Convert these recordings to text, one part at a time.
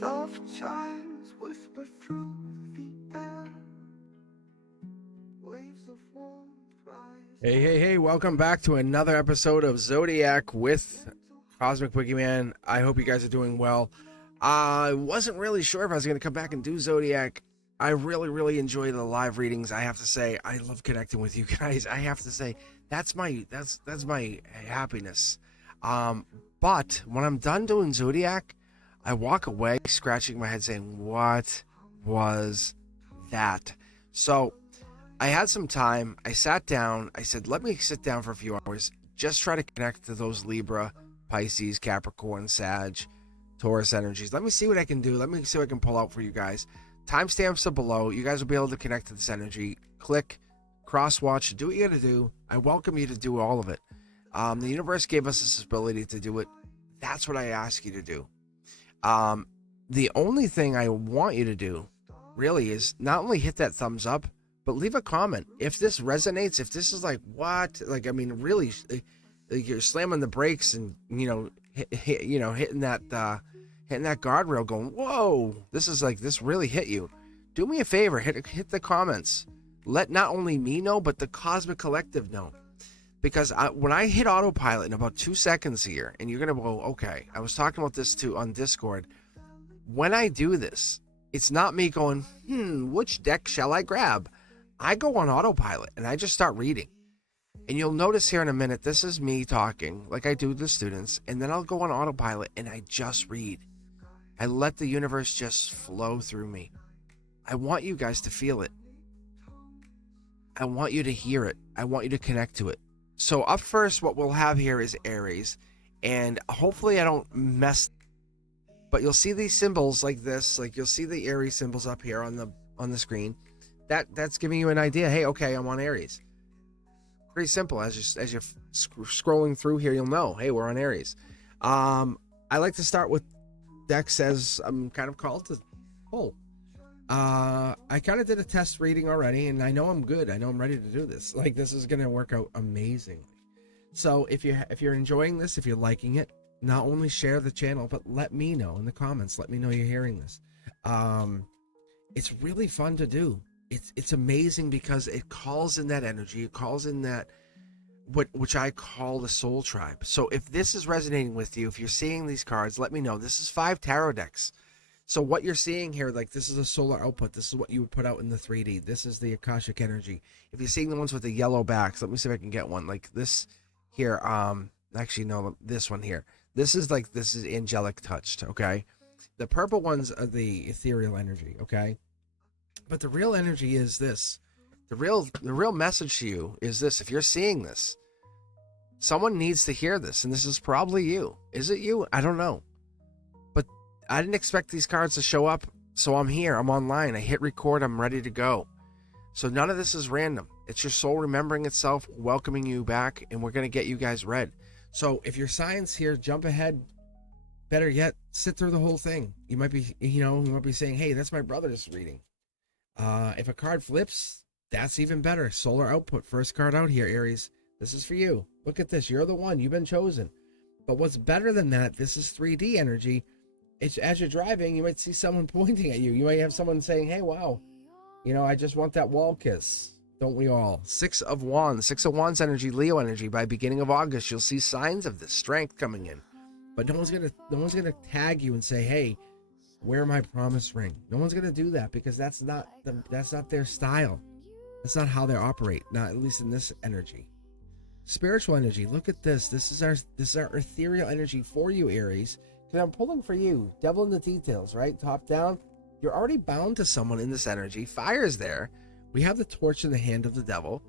Soft chimes whisper through the air. Waves of warmth rise. Hey, welcome back to another episode of Zodiac with Cosmic Boogeyman. I hope you guys are doing well. I wasn't really sure if I was going to come back and do Zodiac. I really enjoy the live readings. I have to say, I love connecting with you guys. I have to say, that's my happiness. But when I'm done doing Zodiac, I walk away scratching my head saying, what was that? So I had some time. I sat down. I said, let me sit down for a few hours. Just try to connect to those Libra, Pisces, Capricorn, Sag, Taurus energies. Let me see what I can do. Let me see what I can pull out for you guys. Timestamps are below. You guys will be able to connect to this energy. Click, cross-watch, do what you got to do. I welcome you to do all of it. The universe gave us this ability to do it. That's what I ask you to do. The only thing I want you to do really is not only hit that thumbs up, but leave a comment. If this resonates, if this is like, what? Like, I mean, really, like you're slamming the brakes and, hitting that guardrail going, whoa, this really hit you. Do me a favor, hit the comments. Let not only me know, but the Cosmic Collective know. Because when I hit autopilot in about 2 seconds here, and you're going to go, okay, I was talking about this too on Discord. When I do this, it's not me going, which deck shall I grab? I go on autopilot and I just start reading. And you'll notice here in a minute, this is me talking like I do with the students. And then I'll go on autopilot and I just read. I let the universe just flow through me. I want you guys to feel it. I want you to hear it. I want you to connect to it. So up first, what we'll have here is Aries. And hopefully I don't mess, but you'll see these symbols like this. Like you'll see the Aries symbols up here on the screen. That's giving you an idea. Hey, okay, I'm on Aries. Pretty simple. As you're scrolling through here, you'll know, hey, we're on Aries. I like to start with decks as I'm kind of called to pull. I kind of did a test reading already, and I know I'm good. I know I'm ready to do this. Like, this is going to work out amazingly. So if you're enjoying this, if you're liking it, not only share the channel, but let me know in the comments. Let me know you're hearing this. It's really fun to do. It's amazing because it calls in that energy. It calls in that which I call the soul tribe. So if this is resonating with you, if you're seeing these cards, let me know. This is 5 tarot decks. So what you're seeing here, like this is a solar output. This is what you would put out in the 3D. This is the Akashic energy. If you're seeing the ones with the yellow backs, let me see if I can get one like this here. Actually, no, this one here. This is angelic touched, okay? The purple ones are the ethereal energy, okay? But the real energy is this. The real message to you is this. If you're seeing this, someone needs to hear this, and this is probably you. Is it you? I don't know. But I didn't expect these cards to show up, so I'm here. I'm online. I hit record. I'm ready to go. So none of this is random. It's your soul remembering itself, welcoming you back, and we're going to get you guys read. So if your signs here, jump ahead. Better yet, sit through the whole thing. You might be saying, hey, that's my brother's reading. If a card flips, that's even better. Solar output, first card out here, Aries. This is for you. Look at this. You're the one. You've been chosen. But what's better than that, this is 3D energy. It's as you're driving, you might see someone pointing at you. You might have someone saying, hey, wow, I just want that wall kiss. Don't we all? 6 of Wands energy, Leo energy. By beginning of August, you'll see signs of this strength coming in. But no one's gonna tag you and say, hey, wear my promise ring. No one's gonna do that because that's not their style. That's not how they operate. Not at least in this energy. Spiritual energy. Look at this. This is our ethereal energy for you, Aries. Because I'm pulling for you. Devil in the details, right? Top down. You're already bound to someone in this energy. Fire's there. We have the torch in the hand of the devil.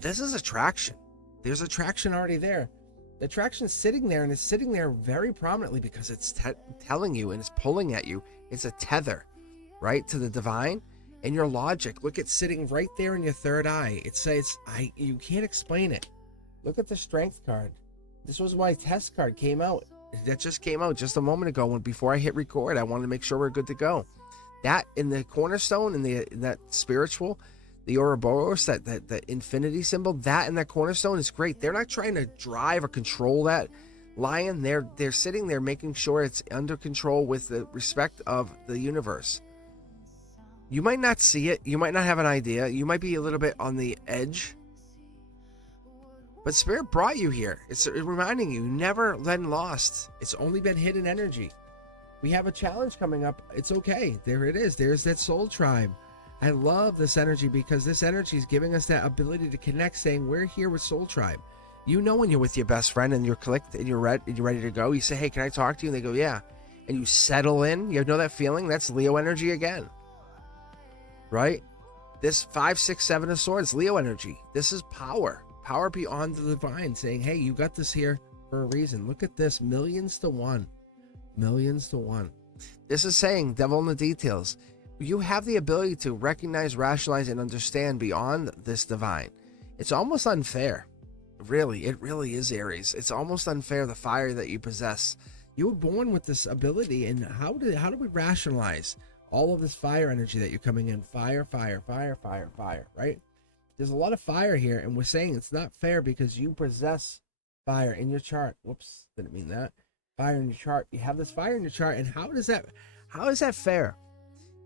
This is attraction. There's attraction already there. The attraction's sitting there, and it's sitting there very prominently because it's telling you and it's pulling at you. It's a tether, right, to the divine and your logic. Look, it's sitting right there in your third eye. It says, you can't explain it. Look at the strength card. This was my test card came out. That just came out just a moment ago. Before I hit record, I wanted to make sure we're good to go. That in the cornerstone, in that spiritual, the Ouroboros, that infinity symbol, that in that cornerstone is great. They're not trying to drive or control that Lion, they're sitting there making sure it's under control with the respect of the universe. You might not see it. You might not have an idea. You might be a little bit on the edge. But Spirit brought you here. It's reminding you, never been lost. It's only been hidden energy. We have a challenge coming up. It's okay. There it is. There's that soul tribe. I love this energy because this energy is giving us that ability to connect, saying we're here with soul tribe. You know when you're with your best friend and you're clicked and you're ready to go. You say, hey, can I talk to you? And they go, yeah. And you settle in. You know that feeling? That's Leo energy again. Right? This 5, 6, 7 of swords, Leo energy. This is power. Power beyond the divine, saying, hey, you got this here for a reason. Look at this. Millions to one. Millions to one. This is saying, devil in the details. You have the ability to recognize, rationalize, and understand beyond this divine. It's almost unfair. Really, it really is, Aries. It's almost unfair, the fire that you possess. You were born with this ability, and how do we rationalize all of this fire energy that you're coming in? Fire, fire, fire, fire, fire, right? There's a lot of fire here, and we're saying it's not fair because you possess fire in your chart. Whoops, didn't mean that. Fire in your chart. You have this fire in your chart, and how is that fair?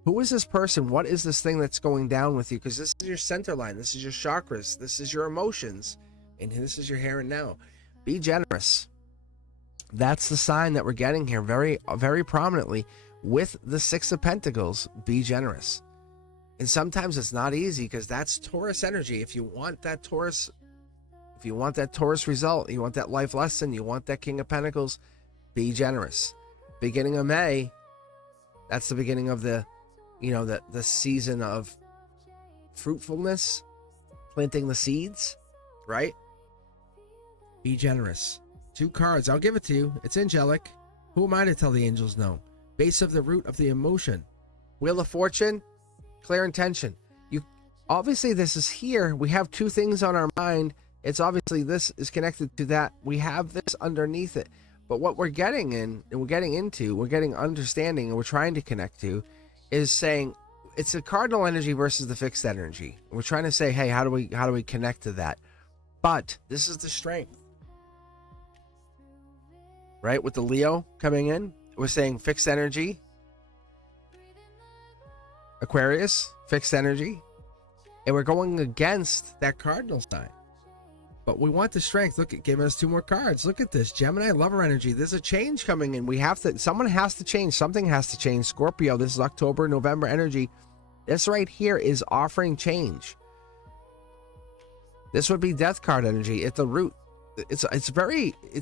Who is this person? What is this thing that's going down with you? Because this is your center line. This is your chakras. This is your emotions. And this is your here and now. Be generous. That's the sign that we're getting here very, very prominently with the 6 of Pentacles. Be generous. And sometimes it's not easy because that's Taurus energy. If you want that Taurus result, you want that life lesson, you want that King of Pentacles, be generous. Beginning of May, that's the beginning of the season of fruitfulness, planting the seeds, right? Be generous. 2 cards. I'll give it to you. It's angelic. Who am I to tell the angels no? Base of the root of the emotion. Wheel of Fortune. Clear intention. You obviously, this is here. We have 2 things on our mind. It's obviously this is connected to that. We have this underneath it. But what we're getting we're getting understanding, and we're trying to connect to is saying it's a cardinal energy versus the fixed energy. We're trying to say, hey, how do we connect to that? But this is the strength. Right? With the Leo coming in, we're saying fixed energy. Aquarius, fixed energy. And we're going against that cardinal sign. But we want the strength. Look, it gave us 2 more cards. Look at this. Gemini, lover energy. There's a change coming in. Someone has to change. Something has to change. Scorpio, this is October, November energy. This right here is offering change. This would be death card energy at the root. It's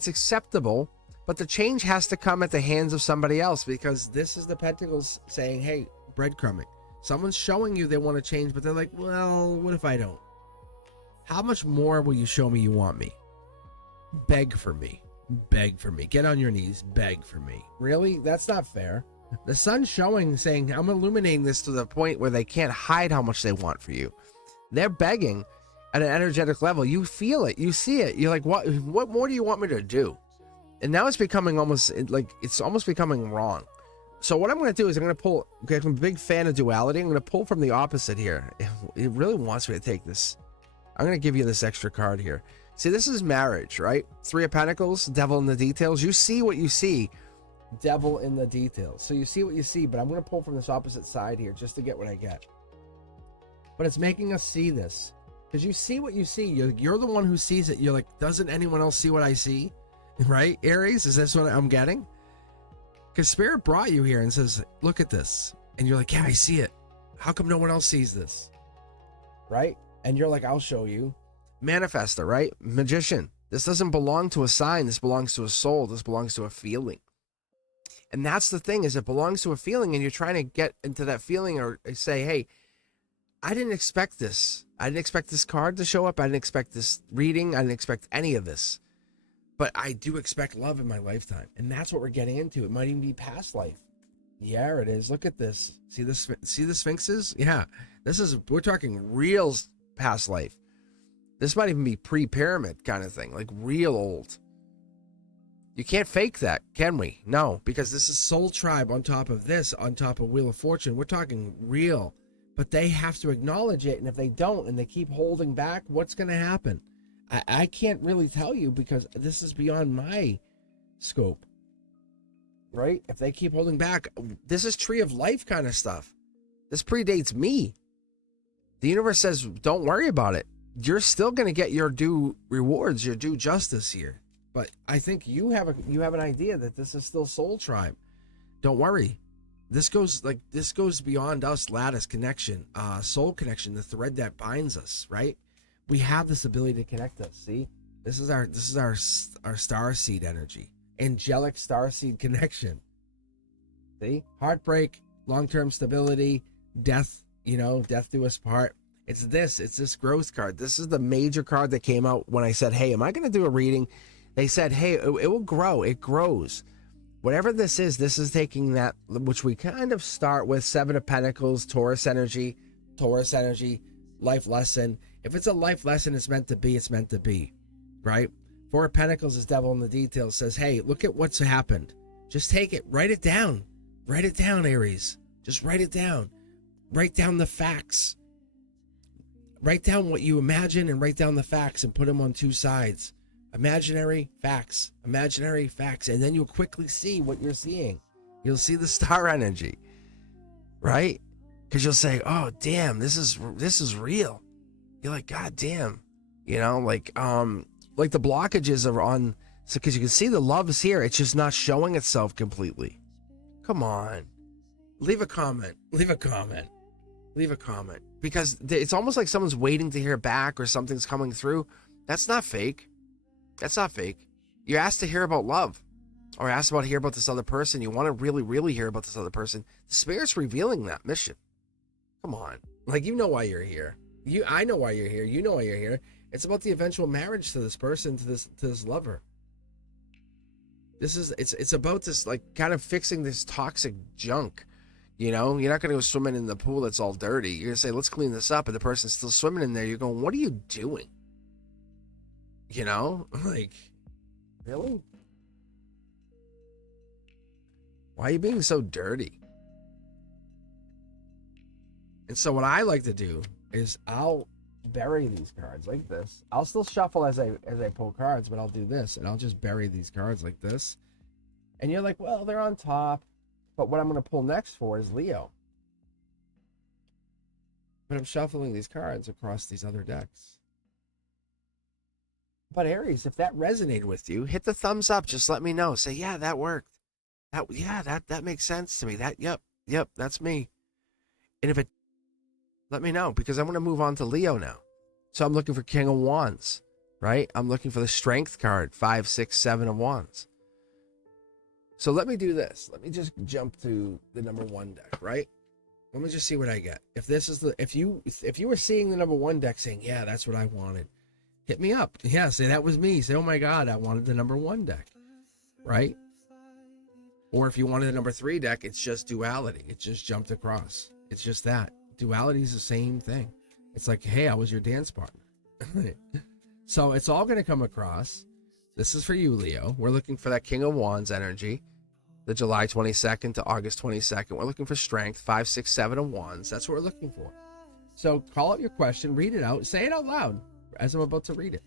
acceptable, but the change has to come at the hands of somebody else, because this is the Pentacles saying, hey, breadcrumbing. Someone's showing you they want to change, but they're like, well, what if I don't? How much more will you show me you want me? Beg for me. Beg for me. Get on your knees. Beg for me. Really? That's not fair. The sun's showing, saying, I'm illuminating this to the point where they can't hide how much they want for you. They're begging at an energetic level. You feel it. You see it. You're like, what more do you want me to do? And now it's becoming almost becoming wrong. So what I'm going to do is I'm going to pull, because I'm a big fan of duality, I'm going to pull from the opposite here. It really wants me to take this. I'm going to give you this extra card here. See, this is marriage, right? 3 of Pentacles, devil in the details. You see what you see, devil in the details. So you see what you see, but I'm going to pull from this opposite side here just to get what I get. But it's making us see this. Because you see what you see. You're the one who sees it. You're like, doesn't anyone else see what I see? Right, Aries? Is this what I'm getting? Because Spirit brought you here and says, look at this. And you're like, yeah, I see it. How come no one else sees this? Right? And you're like, I'll show you. Manifester, right? Magician. This doesn't belong to a sign. This belongs to a soul. This belongs to a feeling. And that's the thing, is it belongs to a feeling, and you're trying to get into that feeling or say, hey, I didn't expect this. I didn't expect this card to show up. I didn't expect this reading. I didn't expect any of this. But I do expect love in my lifetime. And that's what we're getting into. It might even be past life. Yeah, it is. Look at this. See this? See the Sphinxes? Yeah. We're talking real past life. This might even be pre-pyramid kind of thing, like real old. You can't fake that, can we? No, because this is Soul Tribe on top of this, on top of Wheel of Fortune. We're talking real, but they have to acknowledge it. And if they don't, and they keep holding back, what's going to happen? I can't really tell you, because this is beyond my scope, right? If they keep holding back, this is tree of life kind of stuff. This predates me. The universe says, don't worry about it. You're still going to get your due rewards, your due justice here. But I think you have an idea that this is still soul tribe. Don't worry. This goes beyond us, lattice connection, soul connection, the thread that binds us, right? We have this ability to connect us. See, this is our star seed energy, angelic star seed connection. See, heartbreak, long-term stability, death, death do us part. It's this growth card. This is the major card that came out when I said, hey, am I going to do a reading? They said, hey, it will grow. It grows. Whatever this is taking that, which we kind of start with, Seven of Pentacles, Taurus energy, life lesson. If it's a life lesson, it's meant to be, right? Four of Pentacles is devil in the details, says, hey, look at what's happened. Just take it, write it down, Aries. Just write it down. Write down the facts. Write down what you imagine and write down the facts and put them on two sides. Imaginary facts, and then you'll quickly see what you're seeing. You'll see the star energy, right? Because you'll say, oh damn, this is real. You're like, god damn, like the blockages are on, so because you can see the love is here, it's just not showing itself completely. Come on, leave a comment, because it's almost like someone's waiting to hear back or something's coming through. That's not fake. You're asked to hear about love, or asked about hear about this other person. You want to really, really hear about this other person. The Spirit's revealing that mission. Come on, like, you know why you're here. I know why you're here. You know why you're here. It's about the eventual marriage to this person, to this lover. It's about this, like, kind of fixing this toxic junk. You're not going to go swimming in the pool that's all dirty. You're going to say, let's clean this up, and the person's still swimming in there. You're going, what are you doing? Like, really? Why are you being so dirty? And so what I like to do is I'll bury these cards like this. I'll still shuffle as I pull cards, but I'll do this, and I'll just bury these cards like this. And you're like, well, they're on top, but what I'm going to pull next for is Leo. But I'm shuffling these cards across these other decks. But Aries, if that resonated with you, hit the thumbs up. Just let me know. Say, yeah, that worked. That makes sense to me. Yep, that's me. And if it, let me know, because I'm going to move on to Leo now. So I'm looking for King of Wands, right? I'm looking for the Strength card, 5, 6, 7 of Wands. So let me do this. Let me just jump to the number 1 deck, right? Let me just see what I get. If this is if you were seeing the number 1 deck saying, yeah, that's what I wanted, hit me up. Yeah, say that was me. Say, oh my God, I wanted the number 1 deck, right? Or if you wanted the number 3 deck, it's just duality. It just jumped across. It's just that. Duality is the same thing. It's like, hey, I was your dance partner. So it's all going to come across. This is for you, Leo. We're looking for that King of Wands energy, the July 22nd to August 22nd. We're looking for Strength, 5, 6, 7 of Wands. That's what we're looking for. So call out your question, read it out, say it out loud as I'm about to read it.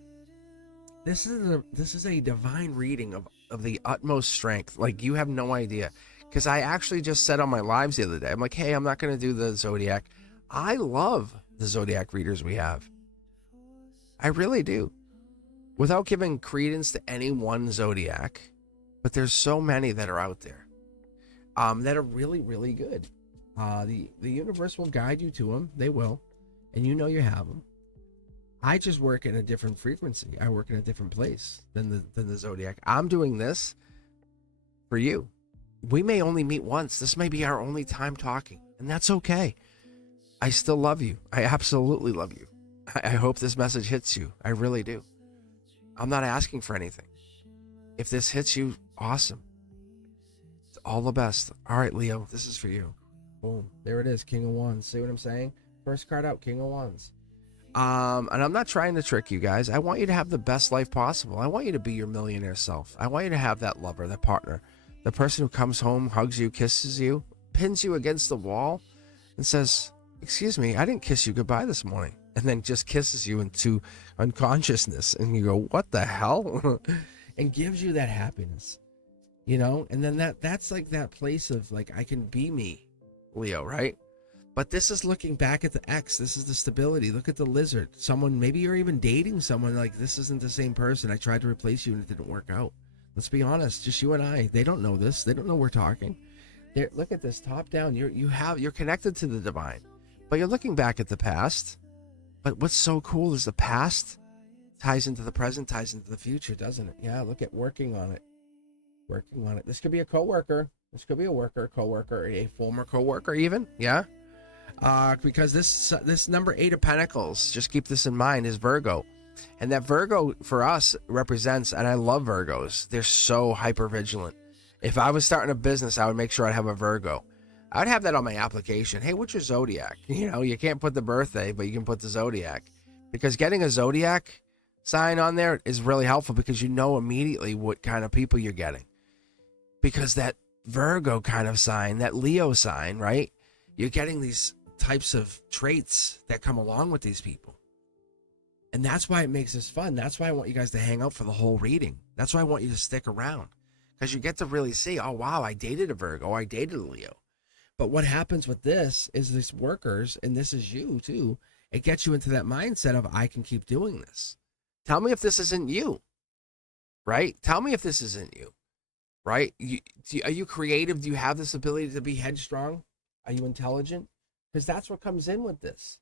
This is a divine reading of the utmost strength. Like, you have no idea. Because I actually just said on my lives the other day, I'm like, hey, I'm not going to do the Zodiac. I love the Zodiac readers we have. I really do. Without giving credence to any one Zodiac, but there's so many that are out there that are really, really good. The universe will guide you to them. They will. And you know you have them. I just work in a different frequency. I work in a different place than the Zodiac. I'm doing this for you. We may only meet once. This may be our only time talking, and that's okay. I still love you. I absolutely love you. I hope this message hits you. I really do. I'm not asking for anything. If this hits you, awesome. It's all the best. All right, Leo, this is for you. Boom. There it is, King of Wands. See what I'm saying? First card out, King of Wands. And I'm not trying to trick you guys. I want you to have the best life possible. I want you to be your millionaire self. I want you to have that lover, that partner, the person who comes home, hugs you, kisses you, pins you against the wall, and says, excuse me, I didn't kiss you goodbye this morning. And then just kisses you into unconsciousness. And you go, what the hell? And gives you that happiness. you know, and then that's like that place of like, I can be me, Leo, right? But this is looking back at the ex. This is the stability. Look at the lizard. Someone, maybe you're even dating someone, like, this isn't the same person. I tried to replace you and it didn't work out. Let's be honest, just you and I. They don't know this. They don't know we're talking. Look at this, top down. You're connected to the divine, but you're looking back at the past. But what's so cool is the past ties into the present, ties into the future, doesn't it? Yeah, look at working on it. Working on it. This could be a coworker. This could be a worker, coworker, a former coworker even. Yeah. Because this number 8 of Pentacles, just keep this in mind, is Virgo. And that Virgo for us represents, and I love Virgos, they're so hyper vigilant. If I was starting a business, I would make sure I'd have a Virgo. I would have that on my application. Hey, what's your zodiac? You know, you can't put the birthday, but you can put the zodiac. Because getting a zodiac sign on there is really helpful, because you know immediately what kind of people you're getting. Because that Virgo kind of sign, that Leo sign, right? You're getting these types of traits that come along with these people. And that's why it makes this fun. That's why I want you guys to hang out for the whole reading. That's why I want you to stick around. Because you get to really see, oh, wow, I dated a Virgo, I dated a Leo. But what happens with this is these workers, and this is you too, it gets you into that mindset of, I can keep doing this. Tell me if this isn't you, right? Tell me if this isn't you, right? Are you creative? Do you have this ability to be headstrong? Are you intelligent? Because that's what comes in with this.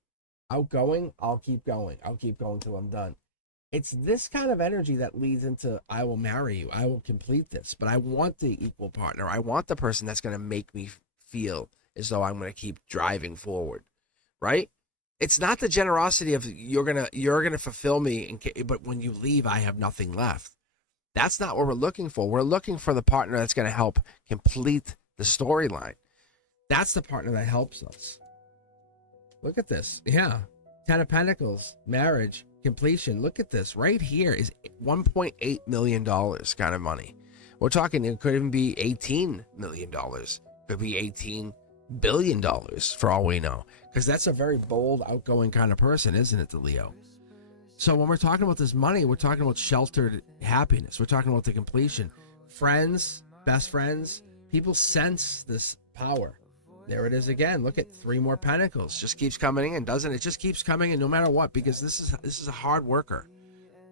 Outgoing, I'll keep going. I'll keep going till I'm done. It's this kind of energy that leads into, I will marry you. I will complete this. But I want the equal partner. I want the person that's going to make me feel as though I'm going to keep driving forward, right? It's not the generosity of you're gonna fulfill me, but when you leave, I have nothing left. That's not what we're looking for. We're looking for the partner that's going to help complete the storyline. That's the partner that helps us. Look at this. Yeah. 10 of Pentacles, marriage, completion. Look at this. Right here is $1.8 million kind of money. We're talking, it could even be $18 million. Could be $18 billion for all we know. Because that's a very bold, outgoing kind of person, isn't it, the Leo? So when we're talking about this money, we're talking about sheltered happiness. We're talking about the completion. Friends, best friends, people sense this power. There it is again. Look at 3 more Pentacles. Just keeps coming in, doesn't it? It just keeps coming in no matter what, because this is a hard worker.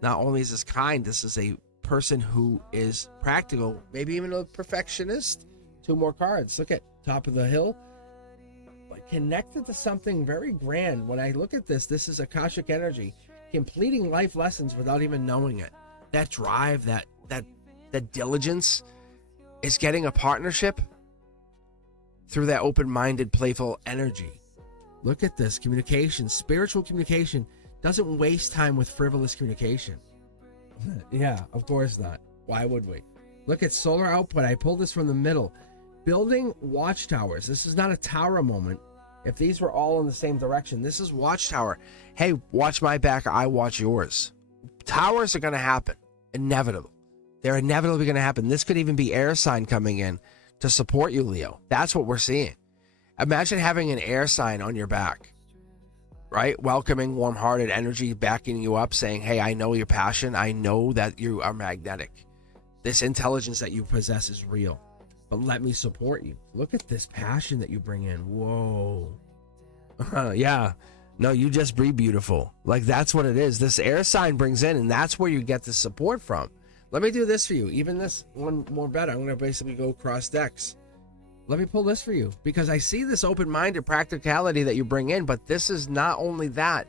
Not only is this kind, this is a person who is practical, maybe even a perfectionist. 2 more cards. Look at top of the hill. Like connected to something very grand. When I look at this, this is Akashic energy. Completing life lessons without even knowing it. That drive, that diligence is getting a partnership through that open-minded, playful energy. Look at this. Communication, spiritual communication doesn't waste time with frivolous communication. Yeah, of course not. Why would we? Look at solar output. I pulled this from the middle. Building watchtowers. This is not a tower moment. If these were all in the same direction, this is watchtower. Hey, watch my back, I watch yours. Towers are going to happen. Inevitable. They're inevitably going to happen. This could even be air sign coming in to support you, Leo. That's what we're seeing. Imagine having an air sign on your back, right? Welcoming, warm-hearted energy, backing you up, saying, hey, I know your passion. I know that you are magnetic. This intelligence that you possess is real, but let me support you. Look at this passion that you bring in. Whoa. Yeah. No, you just breathe beautiful. Like, that's what it is. This air sign brings in, and that's where you get the support from. Let me do this for you. Even this one more better. I'm going to basically go cross decks. Let me pull this for you, because I see this open-minded practicality that you bring in, but this is not only that.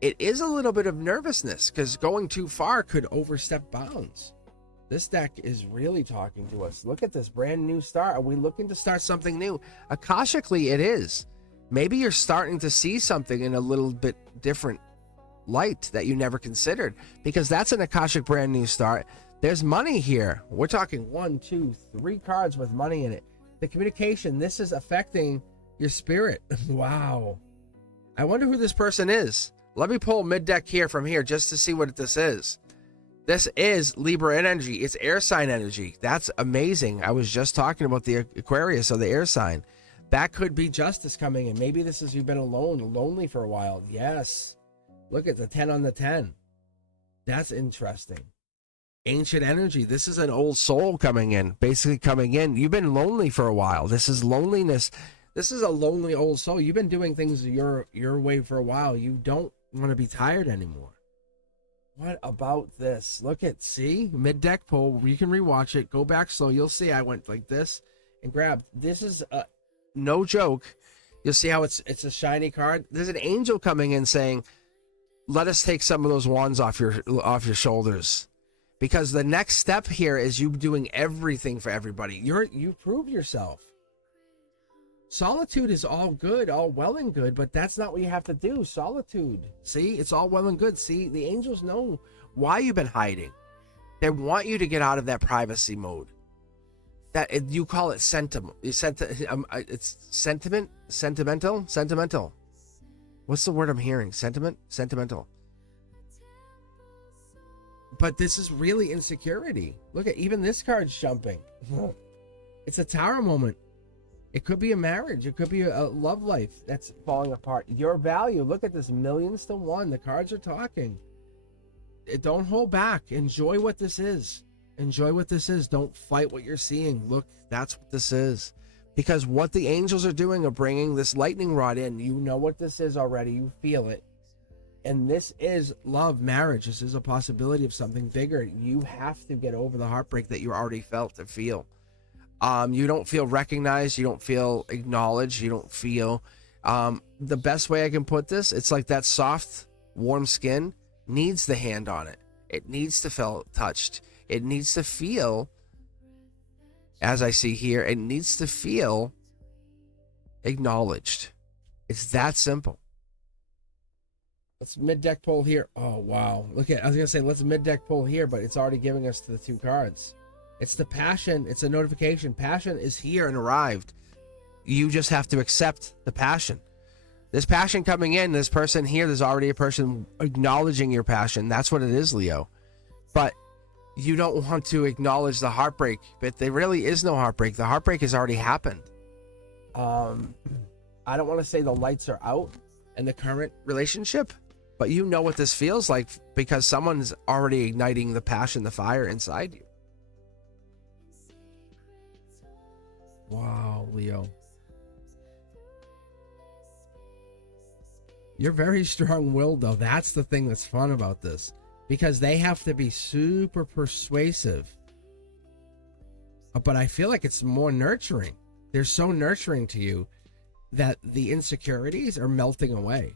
It is a little bit of nervousness, because going too far could overstep bounds. This deck is really talking to us. Look at this brand new start. Are we looking to start something new? Akashically, it is. Maybe you're starting to see something in a little bit different light that you never considered, because that's an Akashic brand new start. There's money here. We're talking 1, 2, 3 cards with money in it. The communication, this is affecting your spirit. Wow. I wonder who this person is. Let me pull mid-deck here from here just to see what this is. This is Libra energy. It's air sign energy. That's amazing. I was just talking about the Aquarius, or the air sign. That could be justice coming in. Maybe this is you've been alone, lonely for a while. Yes. Look at the 10 on the 10. That's interesting. ancient energy. This is an old soul coming in, basically coming in. You've been lonely for a while. This is loneliness. This is a lonely old soul. You've been doing things your way for a while. You don't want to be tired anymore. What about this? Look at, see, mid-deck pull. You can rewatch it. Go back slow. You'll see I went like this and grabbed. This is no joke. You'll see how it's a shiny card. There's an angel coming in saying, let us take some of those wands off your shoulders. Because the next step here is you doing everything for everybody. You prove yourself. Solitude is all good, all well and good, but that's not what you have to do. Solitude. See, it's all well and good. See, the angels know why you've been hiding. They want you to get out of that privacy mode. That you call it sentiment. It's sentimental. What's the word I'm hearing? Sentimental. But this is really insecurity. Look at, even this card's jumping. It's a tower moment. It could be a marriage. It could be a love life that's falling apart. Your value. Look at this, millions to one. The cards are talking. Don't hold back. Enjoy what this is. Enjoy what this is. Don't fight what you're seeing. Look, that's what this is. Because what the angels are doing are bringing this lightning rod in. You know what this is already. You feel it. And this is love, marriage. This is a possibility of something bigger. You have to get over the heartbreak that you already felt and feel. You don't feel recognized. You don't feel acknowledged. You don't feel... the best way I can put this, it's like that soft, warm skin needs the hand on it. It needs to feel touched. It needs to feel, as I see here, it needs to feel acknowledged. It's that simple. Let's mid-deck pull here. Oh, wow. Look at, I was going to say, let's mid-deck pull here, but it's already giving us the two cards. It's the passion. It's a notification. Passion is here and arrived. You just have to accept the passion. This passion coming in, this person here, there's already a person acknowledging your passion. That's what it is, Leo. But you don't want to acknowledge the heartbreak, but there really is no heartbreak. The heartbreak has already happened. I don't want to say the lights are out in the current relationship, but you know what this feels like because someone's already igniting the passion, the fire inside you. Wow, Leo. You're very strong-willed, though. That's the thing that's fun about this. Because they have to be super persuasive. But I feel like it's more nurturing. They're so nurturing to you that the insecurities are melting away.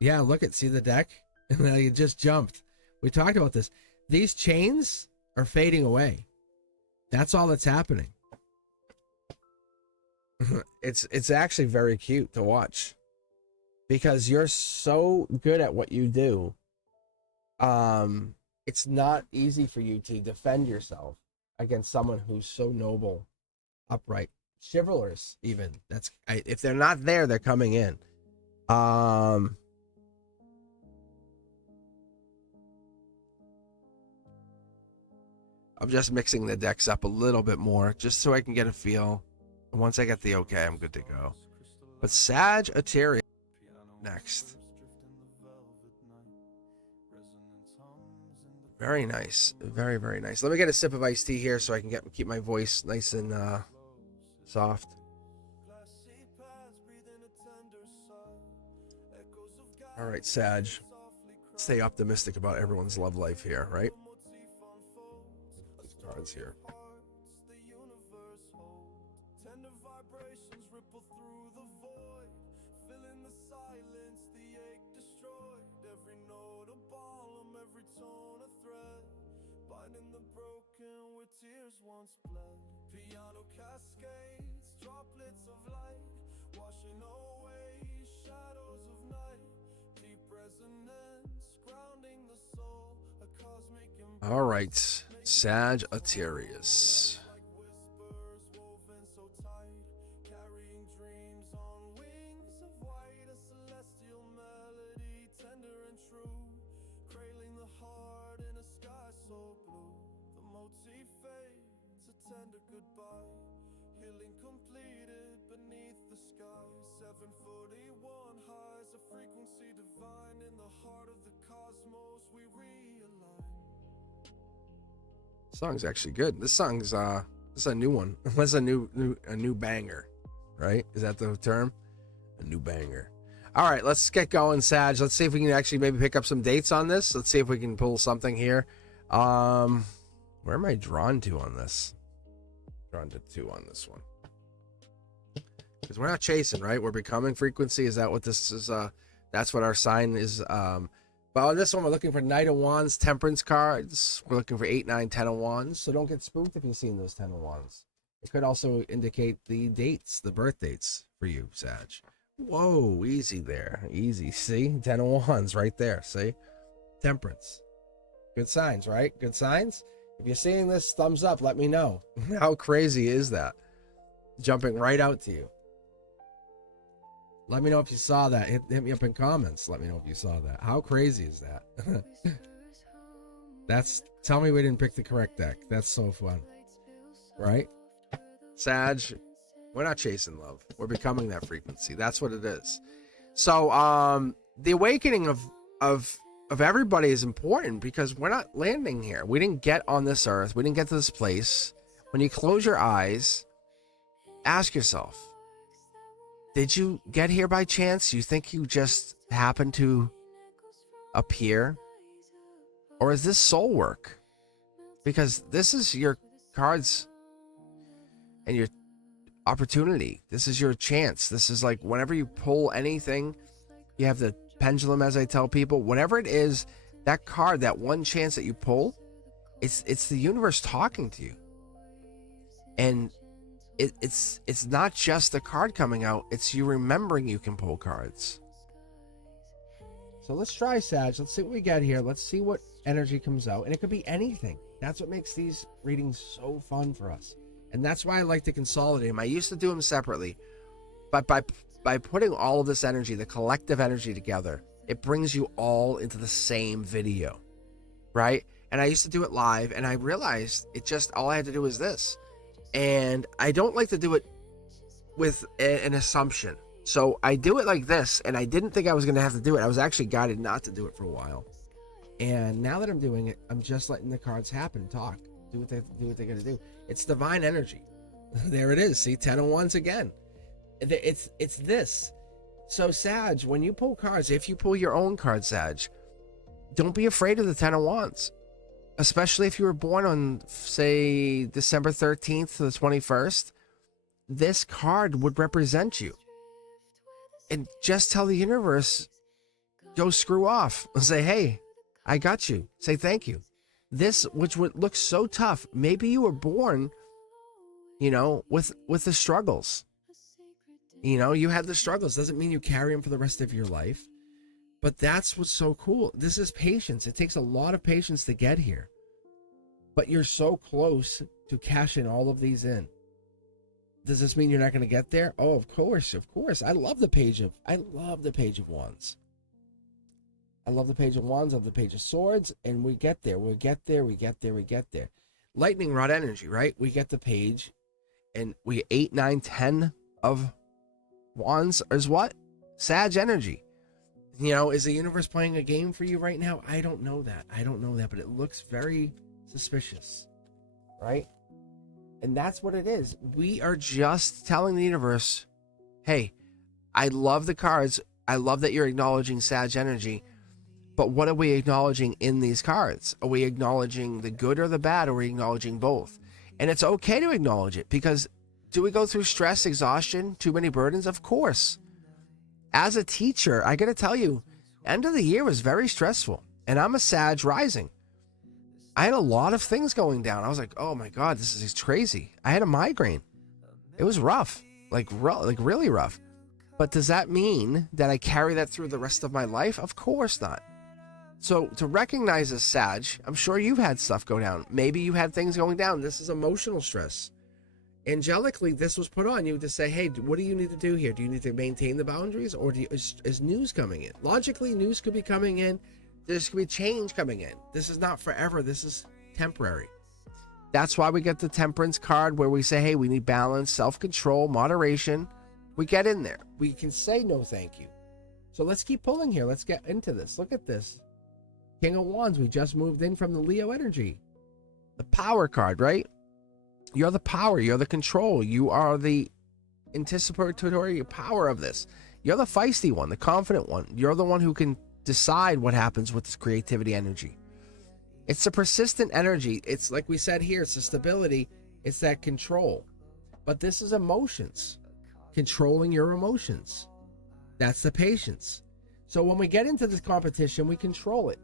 Yeah, look at, see the deck? It just jumped. We talked about this. These chains are fading away. That's all that's happening. It's actually very cute to watch. Because you're so good at what you do. It's not easy for you to defend yourself against someone who's so noble, upright, chivalrous even. That's if they're not there, they're coming in. I'm just mixing the decks up a little bit more just so I can get a feel. Once I get the okay, I'm good to go. But Sagittarius next. Very nice. Very, very nice. Let me get a sip of iced tea here so I can keep my voice nice and soft. All right, Sag. Stay optimistic about everyone's love life here, right? These cards here. Piano cascades, droplets of light, washing away shadows of night. Deep resonance, grounding the soul, a cosmic. All right, Sagittarius. Healing completed beneath the sky. 741 highs, a frequency divine. In the heart of the cosmos we realign. Song's actually good. This song's this is a new one. That's a new banger, right? Is that the term? A new banger. All right, let's get going, Sag. Let's see if we can actually maybe pick up some dates on this. Let's see if we can pull something here. Where am I drawn to on this? Drawn to 2 on this one. Because we're not chasing, right? We're becoming frequency. Is that what this is? That's what our sign is. But on this one, we're looking for Knight of Wands, Temperance cards. We're looking for 8, 9, 10 of Wands. So don't get spooked if you've seen those 10 of Wands. It could also indicate the dates, the birth dates for you, Sag. Whoa, easy there. Easy. See? 10 of Wands right there. See? Temperance. Good signs, right? Good signs? If you're seeing this, thumbs up. Let me know. How crazy is that? Jumping right out to you. Let me know if you saw that. Hit me up in comments. Let me know if you saw that. How crazy is that? Tell me we didn't pick the correct deck. That's so fun. Right? Sag, we're not chasing love. We're becoming that frequency. That's what it is. So the awakening of everybody is important because we're not landing here. We didn't get on this earth. We didn't get to this place. When you close your eyes, ask yourself, did you get here by chance? You think you just happened to appear? Or is this soul work? Because this is your cards and your opportunity. This is your chance. This is like whenever you pull anything, you have the pendulum, as I tell people, whatever it is, that card, that one chance that you pull, it's the universe talking to you. And it's not just the card coming out, it's you remembering you can pull cards. So let's try, Sag. Let's see what we got here. Let's see what energy comes out. And it could be anything. That's what makes these readings so fun for us. And that's why I like to consolidate them. I used to do them separately. But by putting all of this energy, the collective energy together, it brings you all into the same video. Right? And I used to do it live, and I realized all I had to do was this. And I don't like to do it with an assumption. So I do it like this, and I didn't think I was going to have to do it. I was actually guided not to do it for a while. And now that I'm doing it, I'm just letting the cards happen, talk, do what they're going to do. It's divine energy. There it is. See, 10 of Wands again. It's this. So Sag, when you pull cards, if you pull your own card, Sag, don't be afraid of the 10 of Wands. Especially if you were born on, say, December 13th to the 21st, this card would represent you. And just tell the universe, go screw off. Say, hey, I got you. Say thank you. This, which would look so tough, maybe you were born, with the struggles. You had the struggles. Doesn't mean you carry them for the rest of your life. But that's what's so cool. This is patience. It takes a lot of patience to get here. But you're so close to cashing all of these in. Does this mean you're not going to get there? Oh, of course. I love the page of Wands. I love the page of Wands. I love the page of Swords. And we get there. We get there. Lightning rod energy, right? We get the page. And we 8, 9, 10 of Wands is what? Sag energy. Is the universe playing a game for you right now? I don't know that, but it looks very suspicious, right? And that's what it is. We are just telling the universe, hey, I love the cards. I love that you're acknowledging Sag energy, but what are we acknowledging in these cards? Are we acknowledging the good or the bad? Or are we acknowledging both? And it's okay to acknowledge it, because do we go through stress, exhaustion, too many burdens? Of course. As a teacher, I got to tell you, end of the year was very stressful. And I'm a Sag rising. I had a lot of things going down. I was like, oh my God, this is crazy. I had a migraine. It was rough, like really rough. But does that mean that I carry that through the rest of my life? Of course not. So to recognize a Sag, I'm sure you've had stuff go down. Maybe you had things going down. This is emotional stress. Angelically, this was put on you to say, hey, what do you need to do here? Do you need to maintain the boundaries, or is news coming in? Logically, news could be coming in. There's could be change coming in. This is not forever. This is temporary. That's why we get the Temperance card, where we say, hey, we need balance, self-control, moderation. We get in there. We can say no thank you. So let's keep pulling here. Let's get into this. Look at this. King of Wands. We just moved in from the Leo energy. The power card, right? You're the power. You're the control. You are the anticipatory power of this. You're the feisty one, the confident one. You're the one who can decide what happens with this creativity energy. It's the persistent energy. It's like we said here, it's the stability. It's that control. But this is emotions. Controlling your emotions. That's the patience. So when we get into this competition, we control it.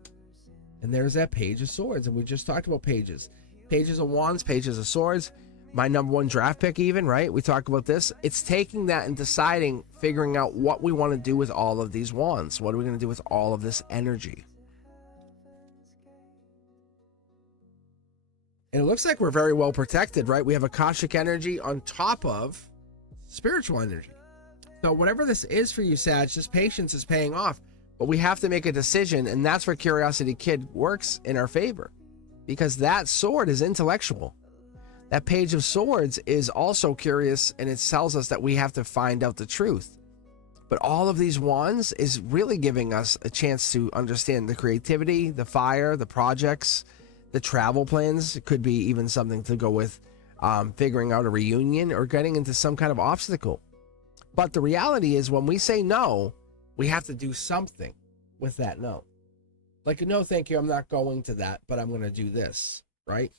And there's that Page of Swords. And we just talked about pages. Pages of Wands, Pages of Swords. My number one draft pick even, right? We talked about this. It's taking that and deciding, figuring out what we want to do with all of these wands. What are we going to do with all of this energy? And it looks like we're very well protected, right? We have Akashic energy on top of spiritual energy. So whatever this is for you, Sag, this patience is paying off. But we have to make a decision, and that's where Curiosity Kid works in our favor. Because that sword is intellectual. That Page of Swords is also curious, and it tells us that we have to find out the truth. But all of these wands is really giving us a chance to understand the creativity, the fire, the projects, the travel plans. It could be even something to go with figuring out a reunion or getting into some kind of obstacle. But the reality is when we say no, we have to do something with that no. Like, no, thank you, I'm not going to that, but I'm going to do this, right?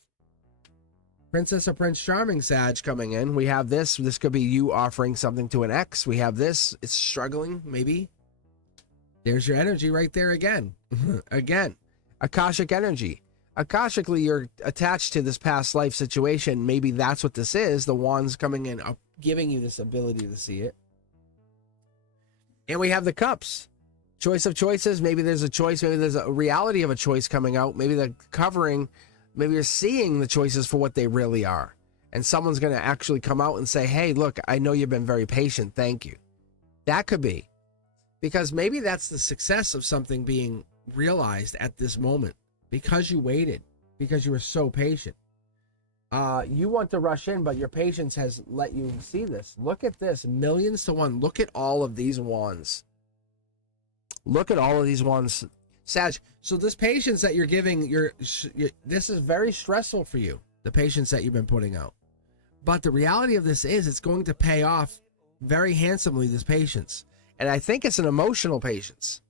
Princess or Prince Charming, Sag, coming in. We have this. This could be you offering something to an ex. We have this. It's struggling, maybe. There's your energy right there again. Again. Akashic energy. Akashically, you're attached to this past life situation. Maybe that's what this is. The wands coming in are giving you this ability to see it. And we have the cups. Choice of choices. Maybe there's a choice. Maybe there's a reality of a choice coming out. Maybe the covering. Maybe you're seeing the choices for what they really are. And someone's going to actually come out and say, hey, look, I know you've been very patient. Thank you. That could be. Because maybe that's the success of something being realized at this moment. Because you waited. Because you were so patient. You want to rush in, but your patience has let you see this. Look at this. Millions to one. Look at all of these wands. Look at all of these wands. Sag, so this patience that you're giving, this is very stressful for you, the patience that you've been putting out. But the reality of this is it's going to pay off very handsomely, this patience. And I think it's an emotional patience.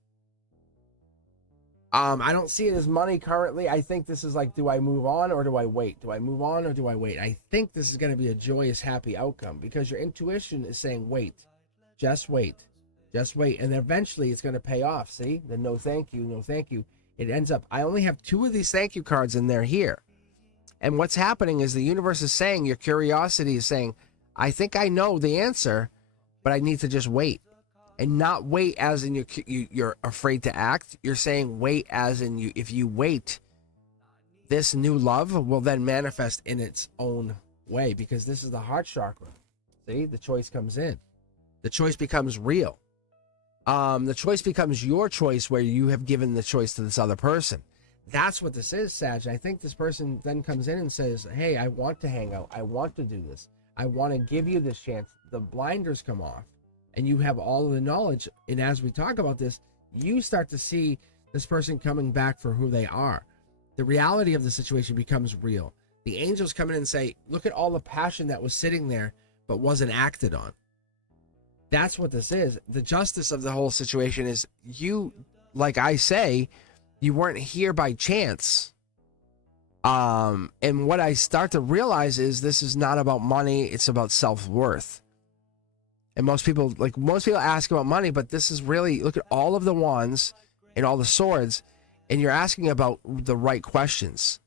I don't see it as money currently. I think this is like, do I move on or do I wait? Do I move on or do I wait? I think this is going to be a joyous, happy outcome because your intuition is saying, wait, just wait. Just wait, and eventually it's going to pay off. See? The no thank you, no thank you. It ends up, I only have 2 of these thank you cards in there here. And what's happening is the universe is saying, your curiosity is saying, I think I know the answer, but I need to just wait. And not wait as in you're afraid to act. You're saying wait as in you. If you wait, this new love will then manifest in its own way because this is the heart chakra. See? The choice comes in. The choice becomes real. The choice becomes your choice where you have given the choice to this other person. That's what this is, Sag. I think this person then comes in and says, hey, I want to hang out. I want to do this. I want to give you this chance. The blinders come off and you have all of the knowledge. And as we talk about this, you start to see this person coming back for who they are. The reality of the situation becomes real. The angels come in and say, look at all the passion that was sitting there but wasn't acted on. That's what this is. The justice of the whole situation is you, like I say, you weren't here by chance. And what I start to realize is this is not about money. It's about self-worth. And most people ask about money, but this is really, look at all of the wands and all the swords, and you're asking about the right questions.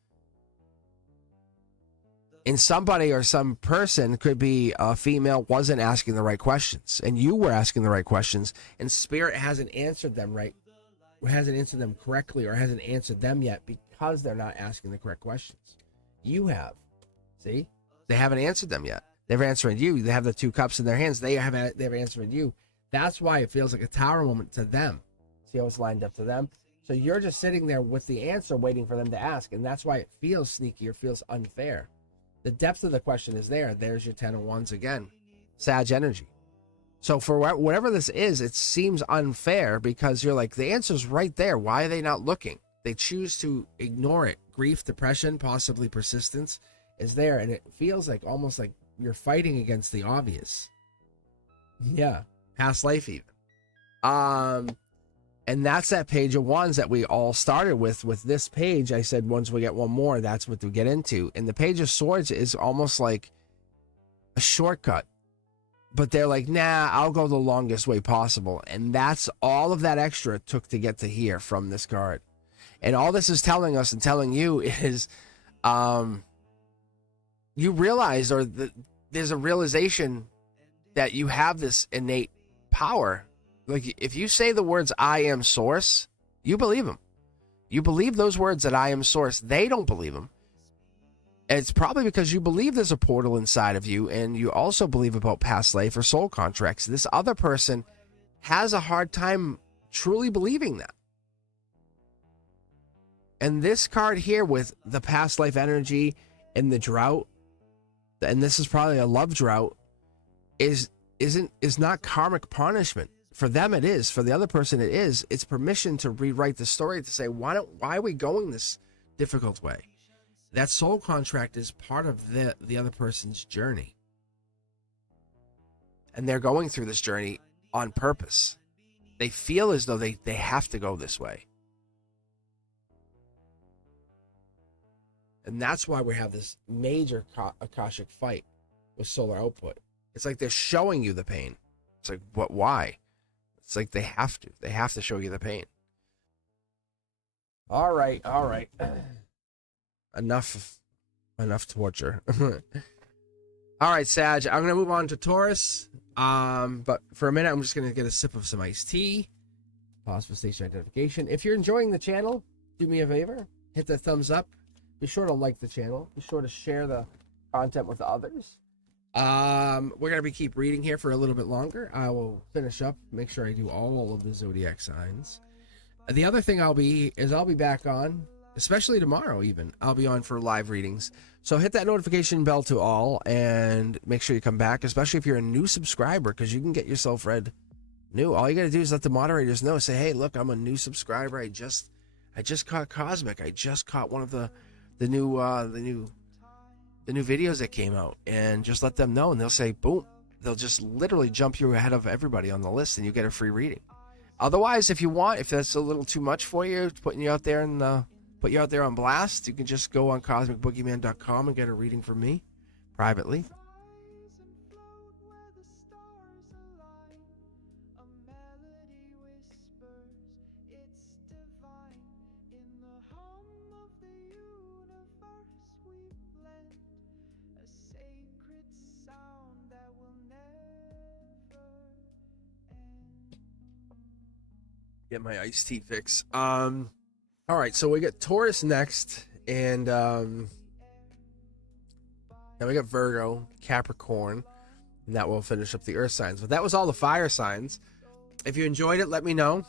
And somebody or some person, could be a female, wasn't asking the right questions. And you were asking the right questions. And Spirit hasn't answered them right. Or hasn't answered them correctly. Or hasn't answered them yet because they're not asking the correct questions. You have. See? They haven't answered them yet. They're answering you. They have the 2 cups in their hands. They've answered you. That's why it feels like a tower moment to them. See how it's lined up to them? So you're just sitting there with the answer waiting for them to ask. And that's why it feels sneaky or feels unfair. The depth of the question is there. There's your 10 of Wands again. Sag energy. So for whatever this is, it seems unfair because you're like, the answer's right there. Why are they not looking? they choose to ignore it. Grief, depression, possibly persistence is there, and it feels like almost like you're fighting against the obvious. Yeah, past life even. And that's that page of wands that we all started with. With this page, I said once we get one more, that's what we get into. And the page of swords is almost like a shortcut, but they're like, nah, I'll go the longest way possible. And that's all of that extra it took to get to here from this card. And all this is telling us and telling you is, you realize, or there's a realization that you have this innate power. Like, if you say the words, I am source, you believe them. You believe those words that I am source. They don't believe them. And it's probably because you believe there's a portal inside of you, and you also believe about past life or soul contracts. This other person has a hard time truly believing that. And this card here with the past life energy and the drought, and this is probably a love drought, is not karmic punishment. For them it is. For the other person it is. It's permission to rewrite the story, to say, why are we going this difficult way? That soul contract is part of the other person's journey. And they're going through this journey on purpose. They feel as though they have to go this way. And that's why we have this major Akashic fight with solar output. It's like they're showing you the pain. It's like, what? Why? It's like they have to. They have to show you the pain. All right. Enough torture. All right, Sag. I'm gonna move on to Taurus. But for a minute, I'm just gonna get a sip of some iced tea. Pause for station identification. If you're enjoying the channel, do me a favor. Hit that thumbs up. Be sure to like the channel. Be sure to share the content with others. We're gonna keep reading here for a little bit longer. I will finish up, make sure I do all of the zodiac signs. The other thing I'll be back on, especially tomorrow even. I'll be on for live readings. So hit that notification bell to all and make sure you come back, especially if you're a new subscriber, because you can get yourself read new. All you gotta do is let the moderators know. Say, hey, look, I'm a new subscriber. I just caught Cosmic. I just caught one of the new videos that came out, and just let them know, and they'll say boom. They'll just literally jump you ahead of everybody on the list, and you get a free reading. Otherwise, if that's a little too much for you, put you out there on blast, you can just go on cosmicboogeyman.com and get a reading from me privately. Get my iced tea fix. All right, so we got Taurus next, and then we got Virgo, Capricorn, and that will finish up the earth signs. But that was all the fire signs. If you enjoyed it, let me know.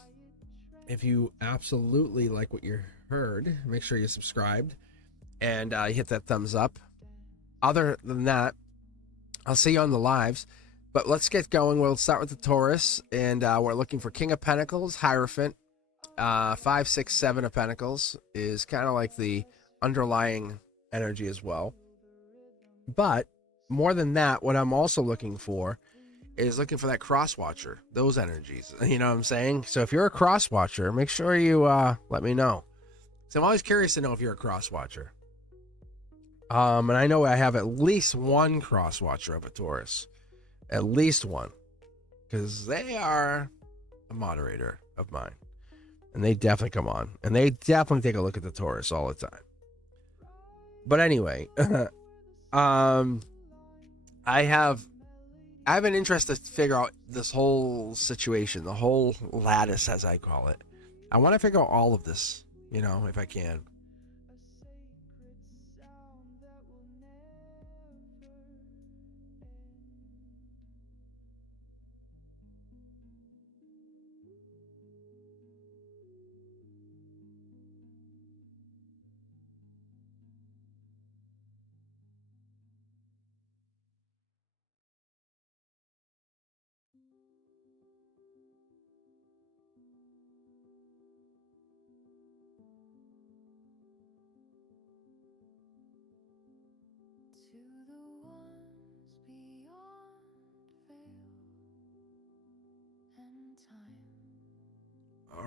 If you absolutely like what you heard, make sure you subscribed and hit that thumbs up. Other than that, I'll see you on the lives. But let's get going. We'll start with the Taurus, and we're looking for King of Pentacles, Hierophant. 5, 6, 7 of Pentacles is kind of like the underlying energy as well. But more than that, what I'm also looking for is looking for that cross watcher, those energies. You know what I'm saying? So if you're a cross watcher, make sure you let me know. So I'm always curious to know if you're a cross watcher. And I know I have at least one cross watcher of a Taurus. At least one, because they are a moderator of mine, and they definitely come on, and they definitely take a look at the Taurus all the time. But anyway, I have an interest to figure out this whole situation, the whole lattice, as I call it. I want to figure out all of this, if I can.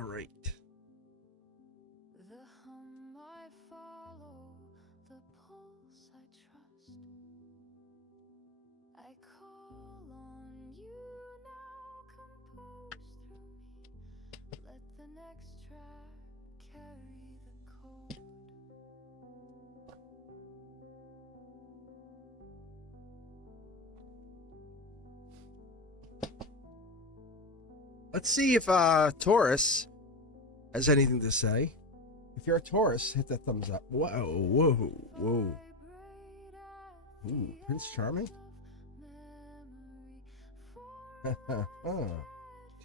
right. The hum I follow, the pulse I trust. I call on you now, compose through me. Let the next track carry the code. Let's see if Taurus has anything to say. If you're a Taurus, hit that thumbs up. Whoa, whoa, whoa. Ooh, Prince Charming?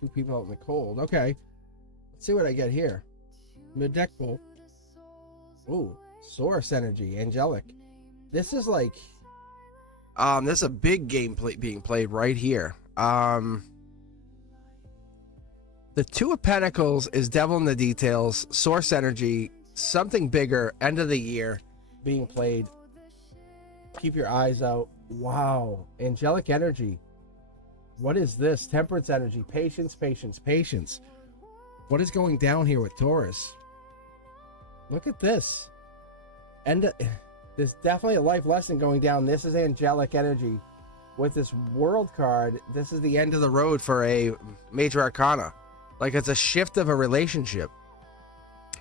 Two people out in the cold. Okay. Let's see what I get here. Mid-deck pull. Ooh, Source energy, angelic. This is like... there's a big game being played right here. The Two of Pentacles is devil in the details. Source energy, something bigger, end of the year being played. Keep your eyes out. Wow. Angelic energy. What is this? Temperance energy. Patience, patience, patience. What is going down here with Taurus? Look at this. There's definitely a life lesson going down. This is angelic energy. With this World card, this is the end of the road for a major arcana. Like it's a shift of a relationship.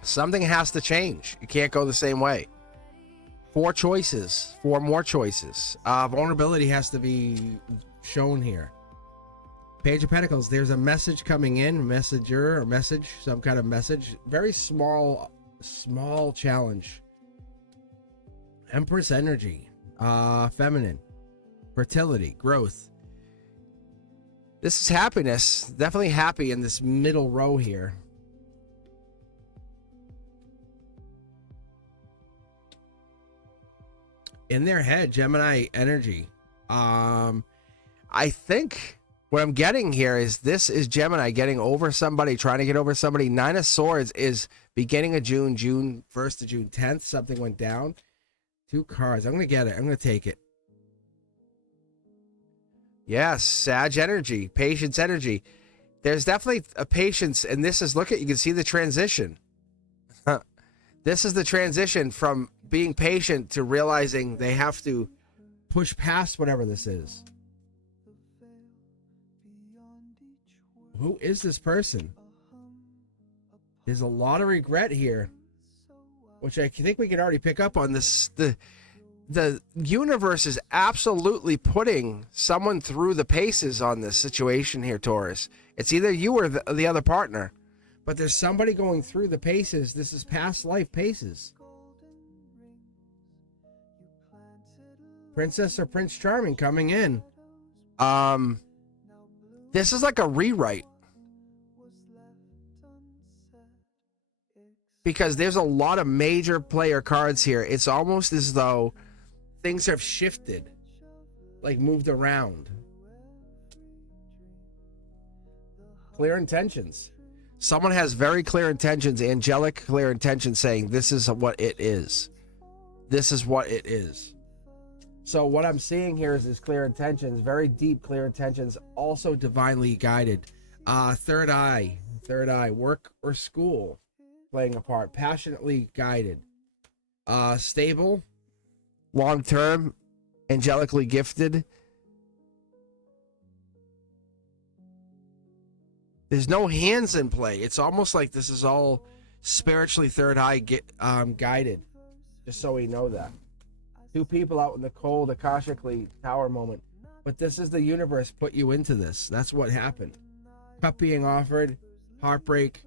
Something has to change. You can't go the same way. 4 choices, 4 more choices. Vulnerability has to be shown here. Page of Pentacles, there's a message coming in, messenger or message, some kind of message. Very small challenge. Empress energy, feminine, fertility, growth. This is happiness, definitely happy in this middle row here. In their head, Gemini energy. I think what I'm getting here is this is Gemini getting over somebody, trying to get over somebody. 9 of Swords is beginning of June, June 1st to June 10th. Something went down. 2 cards. I'm going to get it. I'm going to take it. Yes, Sag energy, patience energy. There's definitely a patience, and this is, look at, you can see the transition. This is the transition from being patient to realizing they have to push past whatever this is. Who is this person? There's a lot of regret here, which I think we can already pick up on this. The universe is absolutely putting someone through the paces on this situation here, Taurus. It's either you or the other partner, but there's somebody going through the paces. This is past life paces. Princess or Prince Charming coming in. This is like a rewrite. Because there's a lot of major player cards here. It's almost as though things have shifted, like moved around. Clear intentions. Someone has very clear intentions, angelic clear intentions, saying this is what it is. This is what it is. So what I'm seeing here is clear intentions, very deep clear intentions, also divinely guided. Third eye, work or school playing a part, passionately guided. Stable, long-term, angelically gifted. There's no hands in play. It's almost like this is all spiritually third eye guided. Just so we know that. 2 people out in the cold, Akashically tower moment. But this is the universe put you into this. That's what happened. Cup being offered, heartbreak,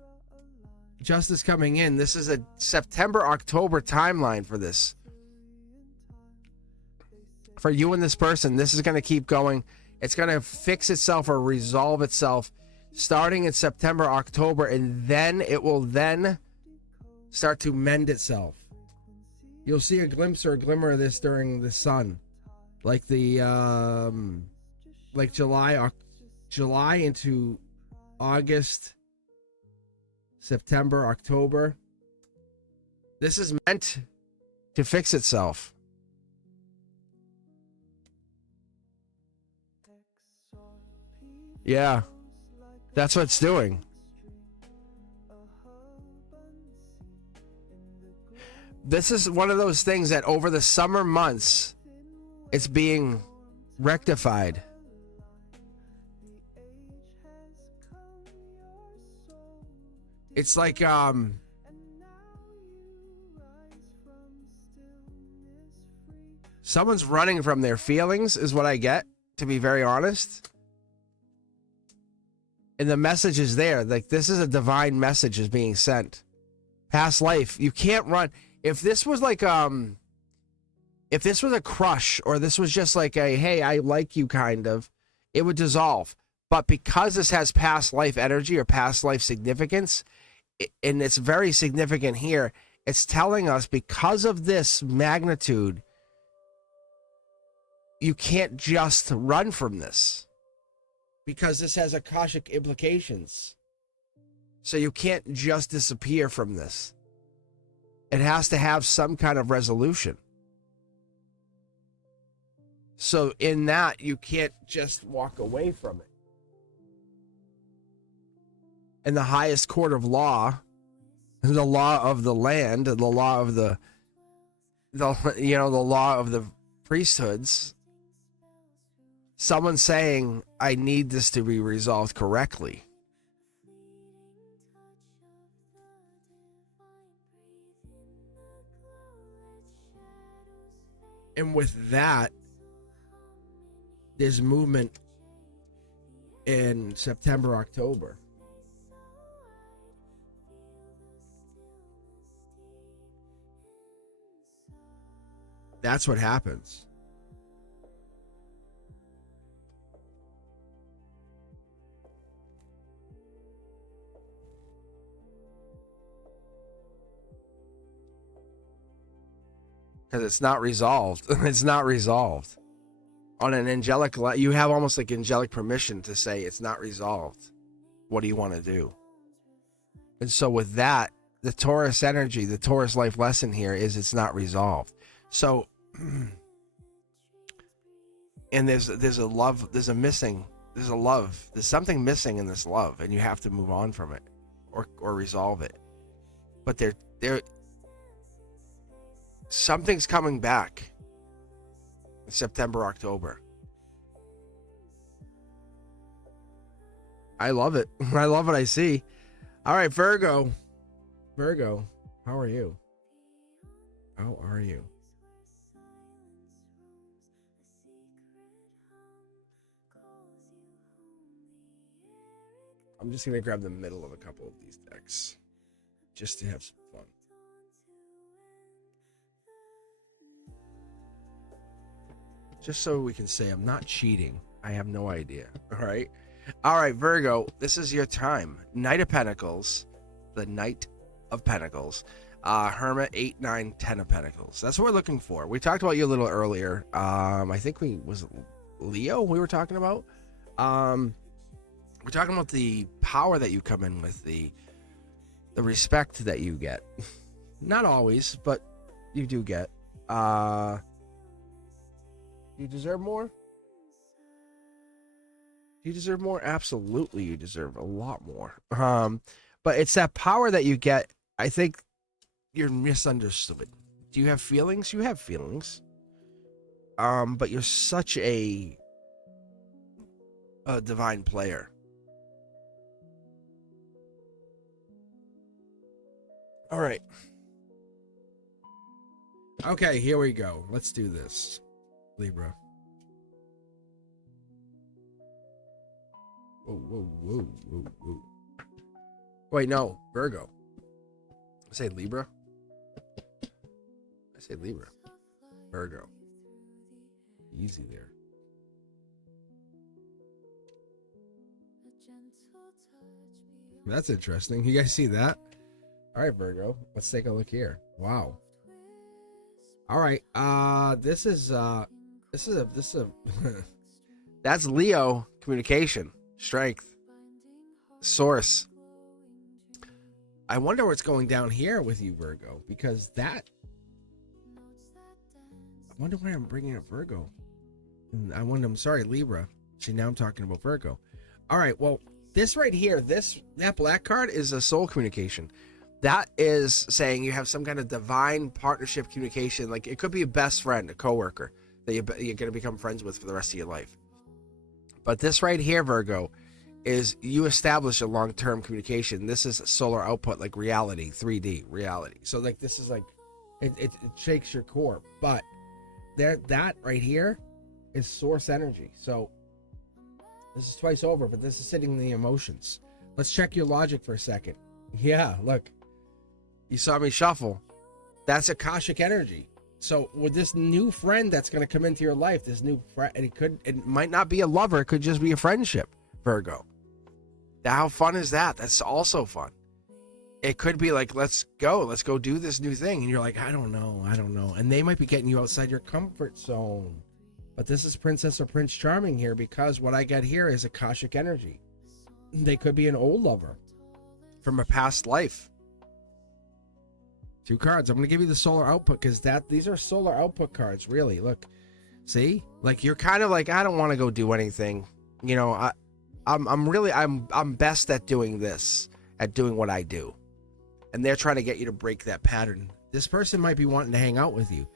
justice coming in. This is a September-October timeline for this. For you and this person, this is going to keep going. It's going to fix itself or resolve itself starting in September, October, and then it will then start to mend itself. You'll see a glimpse or a glimmer of this during the sun, like the like July into August, September, October. This is meant to fix itself. Yeah, that's what it's doing. This is one of those things that over the summer months, it's being rectified. It's like someone's running from their feelings is what I get, to be very honest. And the message is there. Like, this is a divine message is being sent. Past life. You can't run. If this was like if this was a crush, or this was just like a, hey, I like you kind of, it would dissolve. But because this has past life energy or past life significance, and it's very significant here, it's telling us because of this magnitude, you can't just run from this, because this has Akashic implications. So you can't just disappear from this. It has to have some kind of resolution. So in that, you can't just walk away from it. And the highest court of law, the law of the land, the law of the law of the priesthoods, someone saying, I need this to be resolved correctly. And with that, there's movement in September, October. That's what happens. Because it's not resolved. It's not resolved. On an angelic level, you have almost like angelic permission to say it's not resolved. What do you want to do? And so with that, the Taurus energy, the Taurus life lesson here is it's not resolved. So, and there's a love, there's a love, there's something missing in this love, and you have to move on from it or resolve it. But something's coming back in September, October. I love it. I love what I see. All right, Virgo. Virgo, how are you? How are you? I'm just going to grab the middle of a couple of these decks just to have some fun. Just so we can say I'm not cheating. I have no idea. All right. All right, Virgo, this is your time. Knight of Pentacles, the Knight of Pentacles, Hermit, 8, 9, 10 of Pentacles. That's what we're looking for. We talked about you a little earlier. I think was Leo we were talking about. We're talking about the power that you come in with, the respect that you get. Not always, but you do get. You deserve more? You deserve more? Absolutely, you deserve a lot more. But it's that power that you get. I think you're misunderstood. Do you have feelings? You have feelings. But you're such a divine player. All right. Okay, here we go. Let's do this, Libra. Whoa. Wait, no, Virgo. I say Libra. I say Libra. Virgo. Easy there. That's interesting. You guys see that? All right, Virgo. Let's take a look here. Wow. All right. This is a that's Leo communication, strength, source. I wonder what's going down here with you, Virgo, because I wonder why I'm bringing up Virgo. I'm sorry, Libra. See, now I'm talking about Virgo. All right. Well, this right here, that black card is a soul communication. That is saying you have some kind of divine partnership communication. Like it could be a best friend, a coworker that you're going to become friends with for the rest of your life. But this right here, Virgo, is you establish a long-term communication. This is solar output, like reality, 3D reality. So like this is like, it shakes your core. But that right here is source energy. So this is twice over, but this is sitting in the emotions. Let's check your logic for a second. Yeah, look. You saw me shuffle. That's Akashic energy. So with this new friend that's going to come into your life, this new friend, it might not be a lover, it could just be a friendship, Virgo. Now, how fun is that? That's also fun. It could be like, let's go do this new thing. And you're like, I don't know. And they might be getting you outside your comfort zone. But this is Princess or Prince Charming here, because what I get here is Akashic energy. They could be an old lover from a past life. 2 cards. I'm going to give you the solar output, because these are solar output cards, really. Look, see, like you're kind of like, I don't want to go do anything. You know, I'm best at doing this, at doing what I do. And they're trying to get you to break that pattern. This person might be wanting to hang out with you.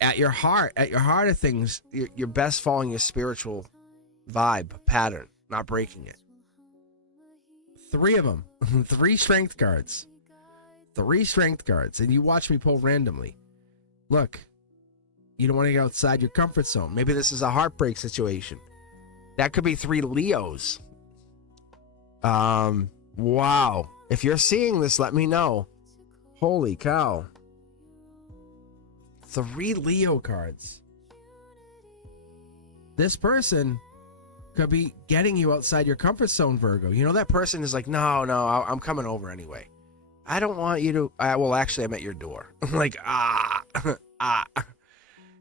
At your heart of things, you're best following your spiritual vibe pattern, not breaking it. 3 of them, 3 strength cards. 3 strength cards, and you watch me pull randomly. Look, you don't want to get outside your comfort zone. Maybe this is a heartbreak situation. That could be 3 Leos. Wow. If you're seeing this, let me know. Holy cow. 3 Leo cards. This person could be getting you outside your comfort zone, Virgo. You know, that person is like, no, I'm coming over anyway. I don't want you to, well, actually, I'm at your door. I'm like,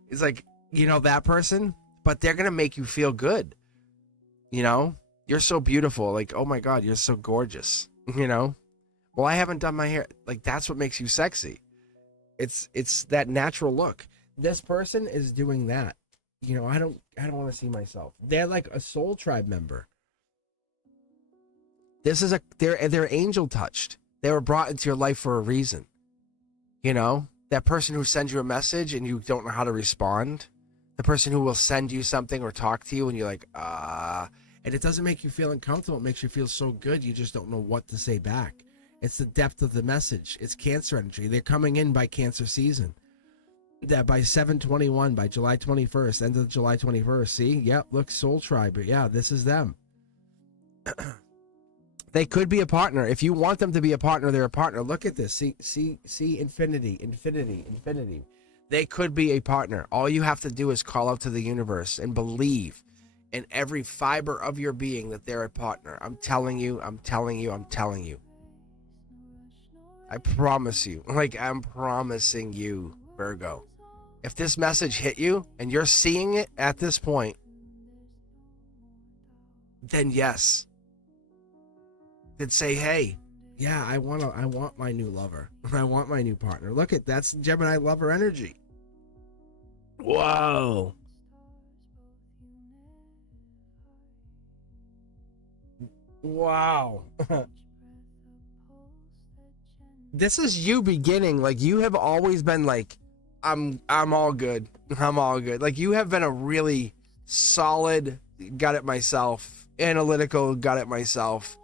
It's like, you know, that person, but they're going to make you feel good. You know, you're so beautiful. Like, oh my God, you're so gorgeous. You know, well, I haven't done my hair. Like, that's what makes you sexy. It's that natural look. This person is doing that. You know, I don't want to see myself. They're like a soul tribe member. This is they're angel touched. They were brought into your life for a reason. You know, that person who sends you a message and you don't know how to respond. The person who will send you something or talk to you and you're like, and it doesn't make you feel uncomfortable. It makes you feel so good. You just don't know what to say back. It's the depth of the message. It's Cancer energy. They're coming in by Cancer season. That by 7/21, by July 21st, end of July 21st. See? Yep, look, Soul Tribe. But yeah, this is them. They could be a partner. If you want them to be a partner, they're a partner. Look at this. See, infinity. They could be a partner. All you have to do is call out to the universe and believe in every fiber of your being that they're a partner. I'm telling you. I promise you. Like, I'm promising you, Virgo. If this message hit you and you're seeing it at this point, then yes. Then say, hey, yeah, I want my new lover. I want my new partner. Look at that's Gemini lover energy. Whoa. Wow. This is you beginning. Like, you have always been like, I'm all good. I'm all good. Like, you have been a really solid, got it myself, analytical, got it myself.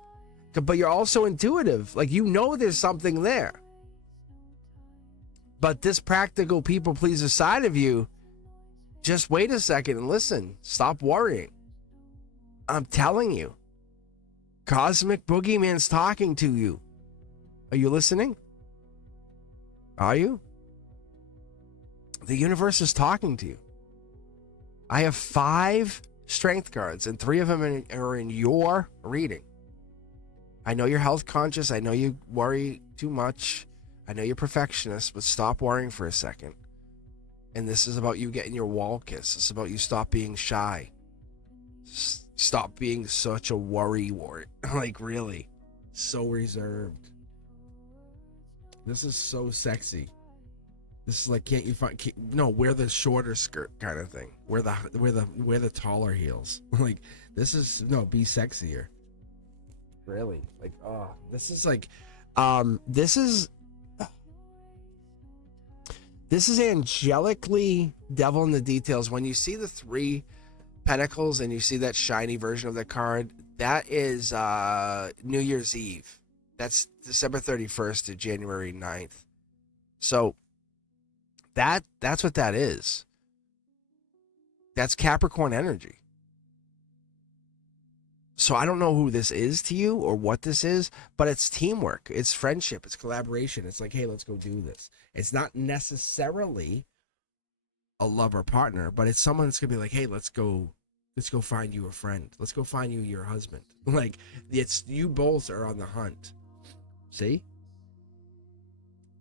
But you're also intuitive. Like, you know there's something there. But this practical people pleaser side of you, just wait a second and listen. Stop worrying. I'm telling you. Cosmic Boogeyman's talking to you. Are you listening? Are you? The universe is talking to you. I have 5 strength cards, and 3 of them are in your reading. I know you're health conscious. I know you worry too much. I know you're perfectionist, but stop worrying for a second. And this is about you getting your wall kiss. It's about you stop being shy. Stop being such a worry wart. Like, really. So reserved. This is so sexy. This is like, can't you find? Wear the shorter skirt kind of thing. Wear the taller heels. Like, this is be sexier. Really, like, this is like, This is angelically devil in the details. When you see the 3 Pentacles and you see that shiny version of the card, that is New Year's Eve. That's December 31st to January 9th. So that's what that is. That's Capricorn energy. So I don't know who this is to you or what this is, but it's teamwork, it's friendship, it's collaboration. It's like, hey, let's go do this. It's not necessarily a lover partner, but it's someone that's gonna be like, hey, let's go find you a friend. Let's go find you your husband. Like, it's you both are on the hunt. See?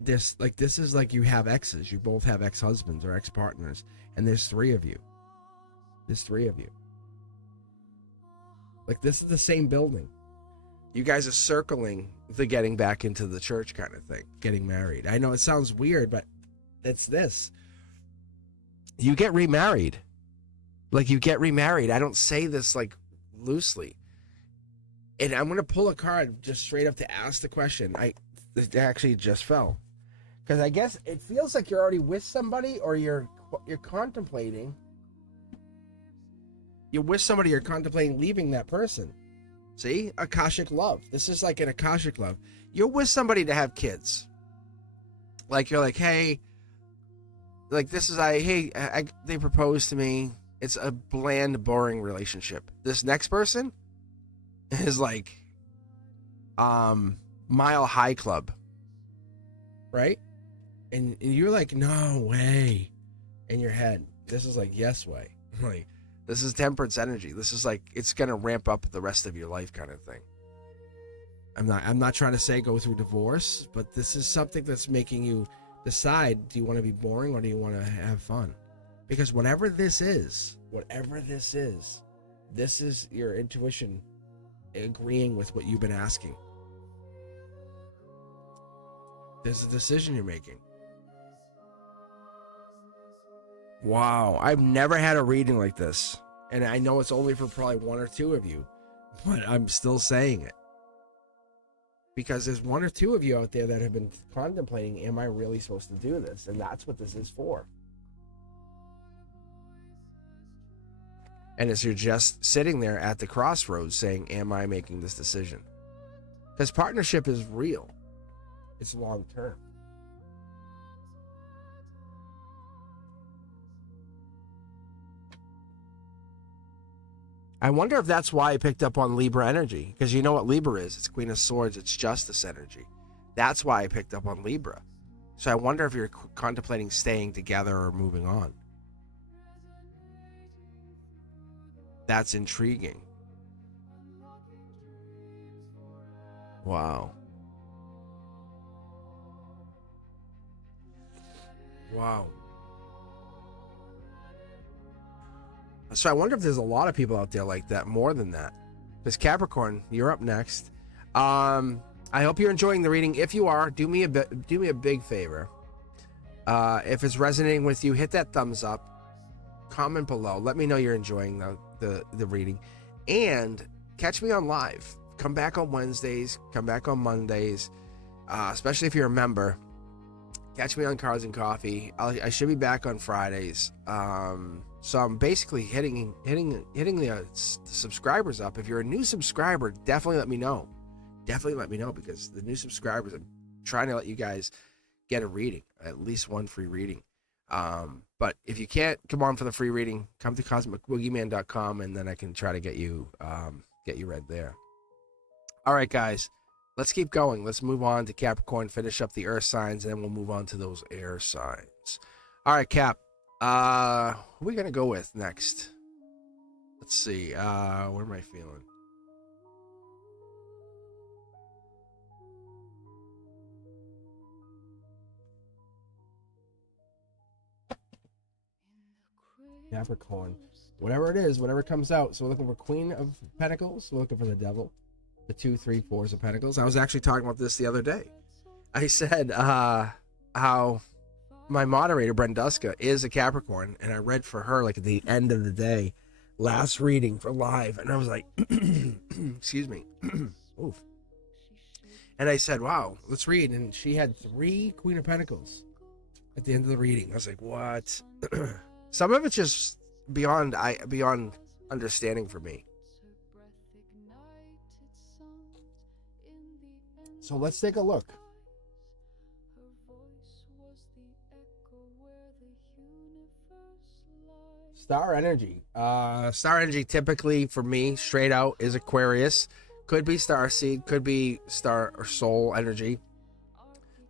This is like you have exes. You both have ex-husbands or ex-partners, and there's 3 of you. There's 3 of you. Like, this is the same building. You guys are circling the getting back into the church kind of thing, getting married. I know it sounds weird, but it's this. You get remarried. Like, you get remarried. I don't say this like loosely. And I'm going to pull a card just straight up to ask the question. It actually just fell. Because I guess it feels like you're already with somebody, or you're contemplating. You're with somebody, you're contemplating leaving that person. See? Akashic love. This is like an Akashic love. You're with somebody to have kids. Like, you're like, hey, like, this is, they proposed to me. It's a bland, boring relationship. This next person is like, Mile High Club. Right? And you're like, no way. In your head. This is like, yes way. Like, this is temperance energy. This is like, it's gonna ramp up the rest of your life kind of thing. I'm not trying to say go through divorce, but this is something that's making you decide, do you want to be boring or do you want to have fun? Because whatever this is, this is your intuition agreeing with what you've been asking. There's a decision you're making. Wow, I've never had a reading like this. And I know it's only for probably 1 or 2 of you, but I'm still saying it. Because there's 1 or 2 of you out there that have been contemplating, am I really supposed to do this? And that's what this is for. And as you're just sitting there at the crossroads saying, am I making this decision? Because partnership is real. It's long term. I wonder if that's why I picked up on Libra energy. Because you know what Libra is. It's Queen of Swords. It's justice energy. That's why I picked up on Libra. So I wonder if you're contemplating staying together or moving on. That's intriguing. Wow. Wow. So I wonder if there's a lot of people out there like that, more than that. Because Capricorn, you're up next. I hope you're enjoying the reading. If you are, do me a big favor. If it's resonating with you, hit that thumbs up. Comment below. Let me know you're enjoying the reading. And catch me on live. Come back on Wednesdays. Come back on Mondays. Especially if you're a member. Catch me on Cards and Coffee. I should be back on Fridays. So I'm basically hitting the subscribers up. If you're a new subscriber, definitely let me know. Definitely let me know, because the new subscribers, I'm trying to let you guys get a reading, at least one free reading. But if you can't come on for the free reading, come to cosmicboogeyman.com, and then I can try to get you read there. All right, guys. Let's keep going. Let's move on to Capricorn, finish up the earth signs, and then we'll move on to those air signs. All right, Cap. Who are we going to go with next? Let's see. What am I feeling? Capricorn. Whatever it is, whatever comes out. So we're looking for Queen of Pentacles. We're looking for the Devil. The 2, 3, 4s of Pentacles. I was actually talking about this the other day. I said how my moderator, Brenduska, is a Capricorn, and I read for her like at the end of the day, last reading for live, and I was like, excuse me. Oof. And I said, wow, let's read. And she had 3 Queen of Pentacles at the end of the reading. I was like, what? Some of it's just beyond understanding for me. So let's take a look. Star energy. Star energy typically for me, straight out, is Aquarius. Could be star seed, could be star or soul energy.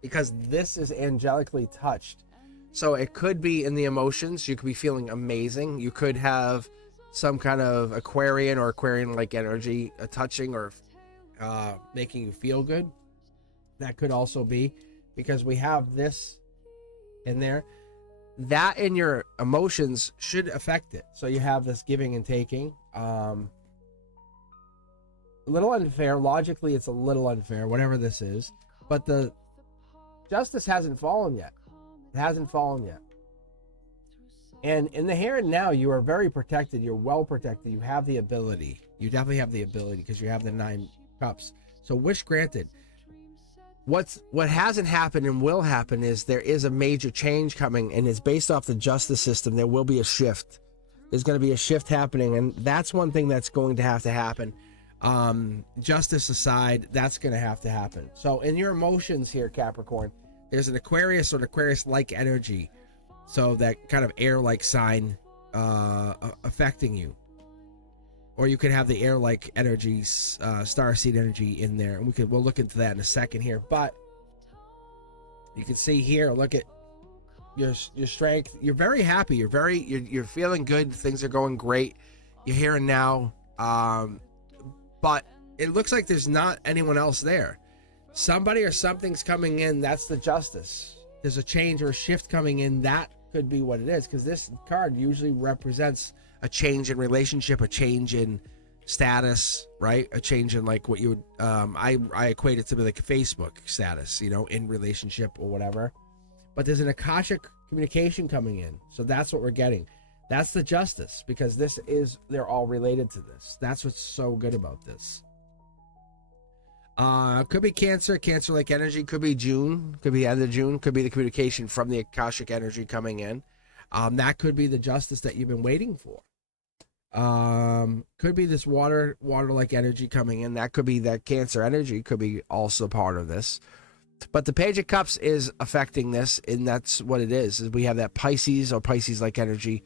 Because this is angelically touched. So it could be in the emotions. You could be feeling amazing. You could have some kind of Aquarian or Aquarian-like energy touching or making you feel good. That could also be because we have this in there. That in your emotions should affect it. So you have this giving and taking. A little unfair. Logically, it's a little unfair, whatever this is. But the justice hasn't fallen yet. It hasn't fallen yet. And in the here and now, you are very protected. You're well protected. You have the ability. You definitely have the ability because you have the 9 cups. So wish granted. What hasn't happened and will happen is there is a major change coming, and it's based off the justice system. There will be a shift. There's going to be a shift happening, and that's one thing that's going to have to happen. Justice aside, that's going to have to happen. So in your emotions here, Capricorn, there's an Aquarius or an Aquarius-like energy. So that kind of air-like sign affecting you. Or you could have the air-like energies, starseed energy in there. And we'll look into that in a second here. But you can see here, look at your strength. You're very happy. You're feeling good. Things are going great. You're here and now. But it looks like there's not anyone else there. Somebody or something's coming in. That's the justice. There's a change or a shift coming in. That could be what it is. Because this card usually represents a change in relationship, a change in status, right? A change in like what you would, I equate it to be like a Facebook status, in relationship or whatever. But there's an Akashic communication coming in. So that's what we're getting. That's the justice, because they're all related to this. That's what's so good about this. Could be Cancer-like energy, could be June, could be end of June, could be the communication from the Akashic energy coming in. That could be the justice that you've been waiting for. Could be this water-like energy coming in. That could be that Cancer energy, could be also part of this. But the Page of Cups is affecting this, and that's what it is we have that Pisces or Pisces-like energy.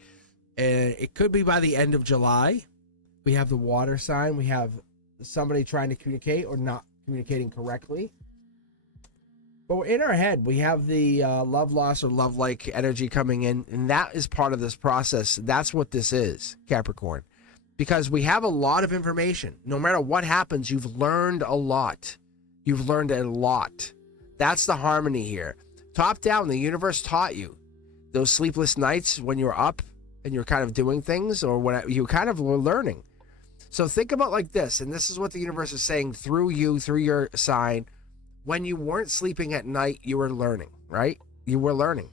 And it could be by the end of July. We have the water sign. We have somebody trying to communicate or not communicating correctly. But in our head, we have the love loss or love-like energy coming in, and that is part of this process. That's what this is, Capricorn. Because we have a lot of information. No matter what happens, you've learned a lot. You've learned a lot. That's the harmony here. Top down, the universe taught you. Those sleepless nights when you're up and you're kind of doing things, or when you kind of were learning. So think about like this, and this is what the universe is saying through you, through your sign. When you weren't sleeping at night, you were learning, right? You were learning.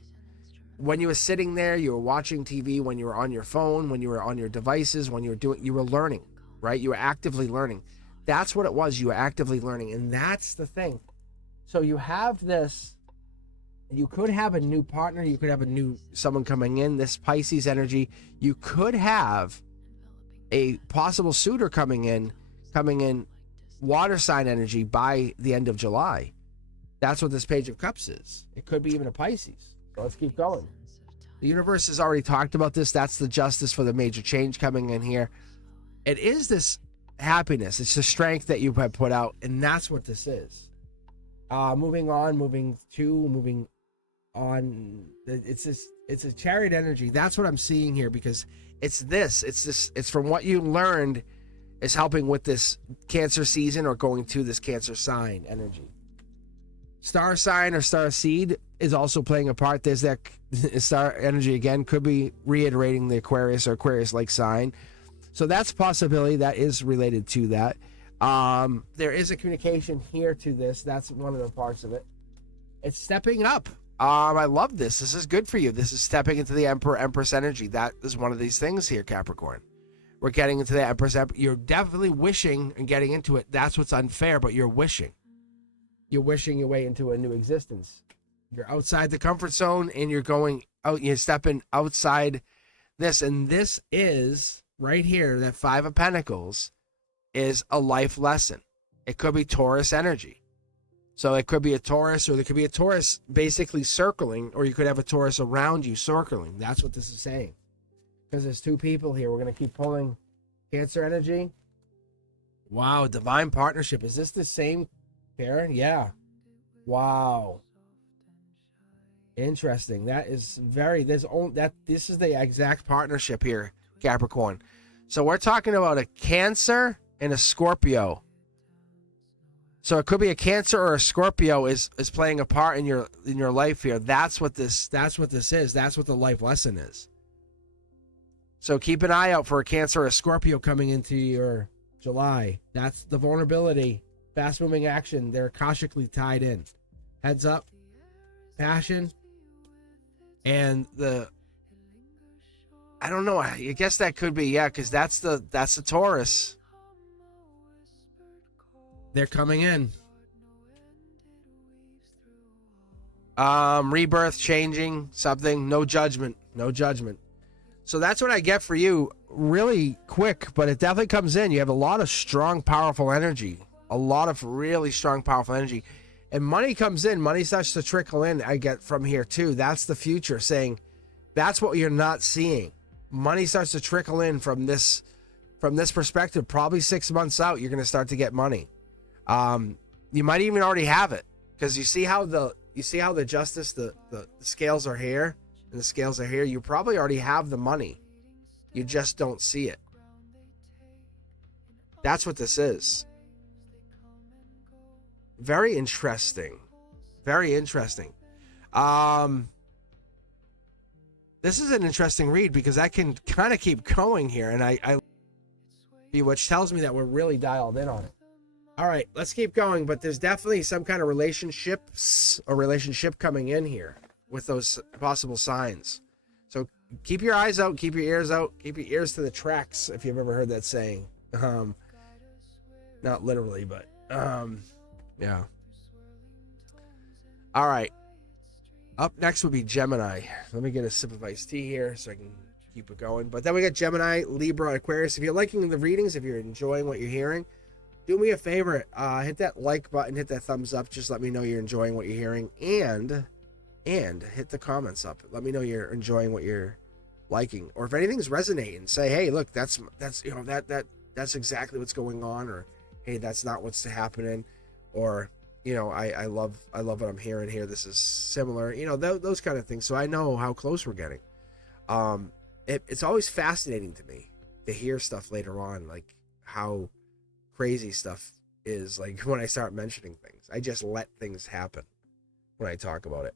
When you were sitting there, you were watching TV, when you were on your phone, when you were on your devices, you were learning, right? You were actively learning. That's what it was. You were actively learning. And that's the thing. So you have this, you could have a new partner. You could have someone coming in, this Pisces energy. You could have a possible suitor coming in, water sign energy by the end of July. That's what this Page of Cups is. It could be even a Pisces. So let's keep going. The universe has already talked about this. That's the justice for the major change coming in here. It is this happiness. It's the strength that you have put out, and that's what this is. Moving on. It's a Chariot energy. That's what I'm seeing here, because it's from what you learned is helping with this Cancer season or going to this Cancer sign energy. Star sign or star seed is also playing a part. There's that star energy again, could be reiterating the Aquarius or Aquarius-like sign. So that's a possibility that is related to that. There is a communication here to this. That's one of the parts of it. It's stepping up. I love this. This is good for you. This is stepping into the Empress energy. That is one of these things here, Capricorn. We're getting into the Empress. You're definitely wishing and getting into it. That's what's unfair, but you're wishing. you're wishing your way into a new existence. You're outside the comfort zone and you're going out, you're stepping outside this. And this is right here, that Five of Pentacles is a life lesson. It could be Taurus energy. So it could be a Taurus, or there could be a Taurus basically circling, or you could have a Taurus around you circling. That's what this is saying. Because there's two people here. We're going to keep pulling Cancer energy. Wow, divine partnership. Is this the same pair? Yeah. Wow. Interesting. That is very, this is the exact partnership here, Capricorn. So we're talking about a Cancer and a Scorpio. So it could be a Cancer or a Scorpio is playing a part in your life here. That's what this is. That's what the life lesson is. So keep an eye out for a Cancer or a Scorpio coming into your July. That's the vulnerability, fast moving action. They're akashically tied in. Heads up, passion, and I don't know. I guess that could be, yeah, because that's the Taurus. They're coming in. Rebirth, changing something, no judgment. So that's what I get for you, really quick, but it definitely comes in. You have a lot of strong, powerful energy, a lot of really strong, powerful energy, and money comes in. Money starts to trickle in. I get from here too. That's the future, saying that's what you're not seeing. Money starts to trickle in from this perspective. Probably 6 months out, you're going to start to get money. You might even already have it, because you see how the justice, the scales are here, and the scales are here. You probably already have the money. You just don't see it. That's what this is. Very interesting. Very interesting. This is an interesting read, because I can kind of keep going here, and which tells me that we're really dialed in on it. All right, let's keep going, but there's definitely some kind of relationship coming in here with those possible signs. So keep your eyes out, keep your ears out, keep your ears to the tracks, if you've ever heard that saying. Not literally, but yeah. All right. Up next would be Gemini. Let me get a sip of iced tea here so I can keep it going. But then we got Gemini, Libra, Aquarius. If you're liking the readings, if you're enjoying what you're hearing, do me a favor, hit that like button, hit that thumbs up. Just let me know you're enjoying what you're hearing, and hit the comments up. Let me know you're enjoying what you're liking, or if anything's resonating, say, hey, look, that's exactly what's going on, or hey, that's not what's happening, or I love what I'm hearing here. This is similar, those kind of things. So I know how close we're getting. It's always fascinating to me to hear stuff later on, like how crazy stuff is, like when I start mentioning things. I just let things happen when I talk about it.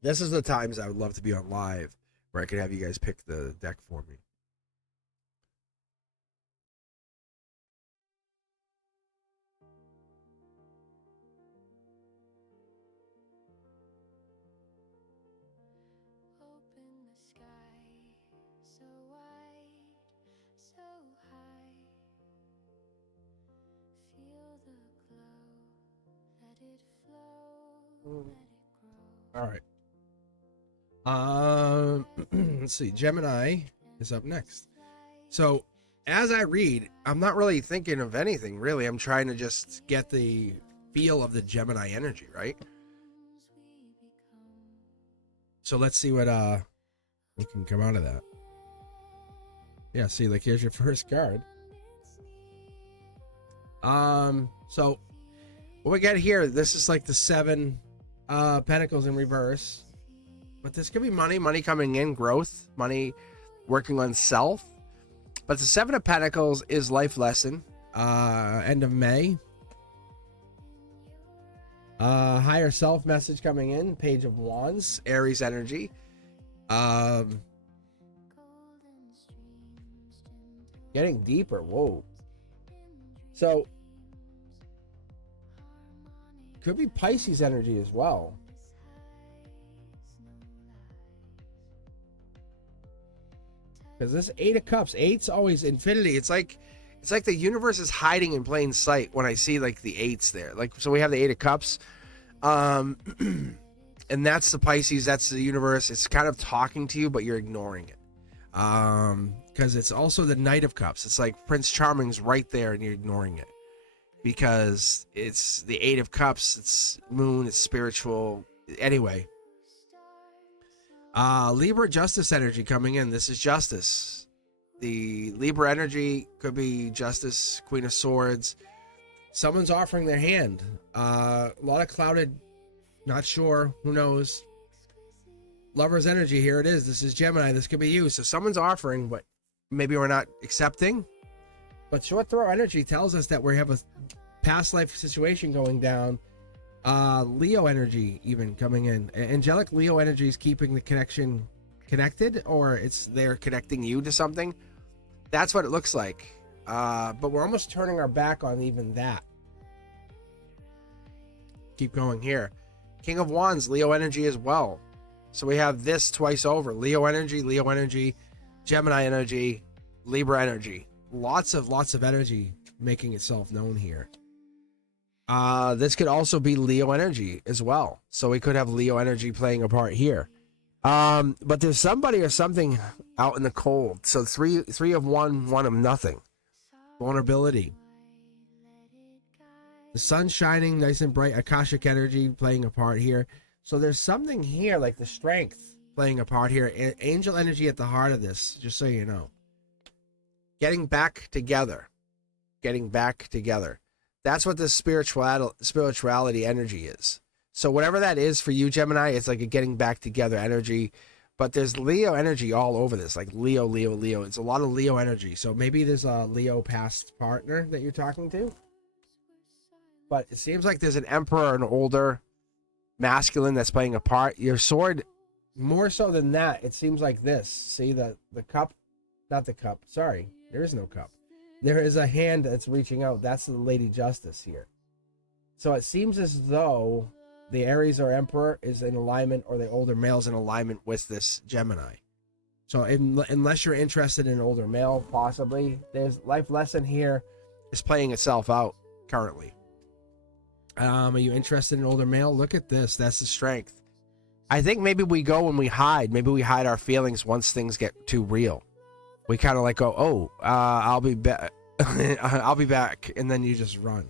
This is the times I would love to be on live, where I could have you guys pick the deck for me. All right. Let's see. Gemini is up next. So as I read, I'm not really thinking of anything, really. I'm trying to just get the feel of the Gemini energy, right? So let's see what can come out of that. Yeah, see, like here's your first card. So what we got here, this is like the 7 Pentacles in reverse. But this could be money coming in, growth, money working on self. But the 7 of Pentacles is life lesson. End of May. Higher self message coming in. Page of Wands, Aries energy. Getting deeper. Whoa. So could be Pisces energy as well. Because this Eight of Cups, eight's always infinity. It's like the universe is hiding in plain sight when I see like the eights there. Like, so we have the Eight of Cups, and that's the Pisces. That's the universe. It's kind of talking to you, but you're ignoring it. Because it's also the Knight of Cups. It's like Prince Charming's right there, and you're ignoring it because it's the Eight of Cups. It's moon. It's spiritual. Anyway. Libra justice energy coming in. This is justice. The Libra energy could be justice, Queen of Swords. Someone's offering their hand. A lot of clouded, not sure, who knows. Lover's energy, here it is. This is Gemini. This could be you. So someone's offering, but maybe we're not accepting. But short throw energy tells us that we have a past life situation going down. Leo energy even coming in. Angelic Leo energy is keeping the connection connected, or they're connecting you to something. That's what it looks like. But we're almost turning our back on even that. Keep going here. King of Wands, Leo energy as well. So we have this twice over. Leo energy, Gemini energy, Libra energy. Lots of energy making itself known here. This could also be Leo energy as well. So we could have Leo energy playing a part here. But there's somebody or something out in the cold. So three of one of nothing. Vulnerability. The sun shining nice and bright. Akashic energy playing a part here. So there's something here like the strength playing a part here. Angel energy at the heart of this, just so you know. Getting back together. That's what the spirituality energy is. So whatever that is for you, Gemini, it's like a getting back together energy. But there's Leo energy all over this, like Leo. It's a lot of Leo energy. So maybe there's a Leo past partner that you're talking to. But it seems like there's an emperor, an older masculine that's playing a part. Your sword, more so than that, it seems like this. See the cup? Not the cup. Sorry, there is no cup. There is a hand that's reaching out. That's the Lady Justice here. So it seems as though the Aries or Emperor is in alignment, or the older male's in alignment with this Gemini. So unless you're interested in an older male, possibly, there's life lesson here is playing itself out currently. Are you interested in an older male? Look at this. That's the strength. I think maybe we go and we hide. Maybe we hide our feelings once things get too real. We kind of like go, I'll be back. I'll be back. And then you just run.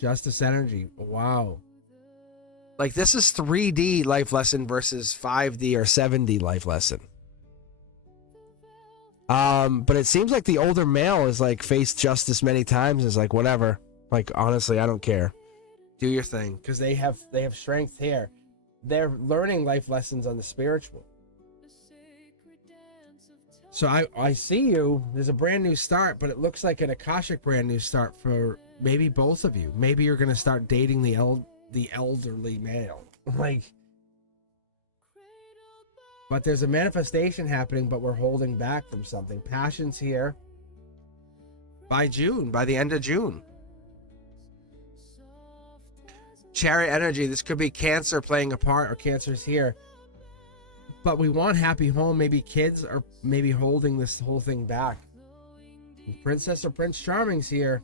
Justice energy. Wow. Like this is 3D life lesson versus 5D or 7D life lesson. But it seems like the older male is like faced justice many times. Is like, whatever. Like, honestly, I don't care. Do your thing. Because they have strength here. They're learning life lessons on the spiritual. So I see you. There's a brand new start, but it looks like an Akashic brand new start for maybe both of you. Maybe you're going to start dating the elderly male. But there's a manifestation happening, but we're holding back from something. Passion's here by June, by the end of June. Chariot energy. This could be Cancer playing a part, or Cancer's here. But we want happy home. Maybe kids are maybe holding this whole thing back. Princess or Prince Charming's here.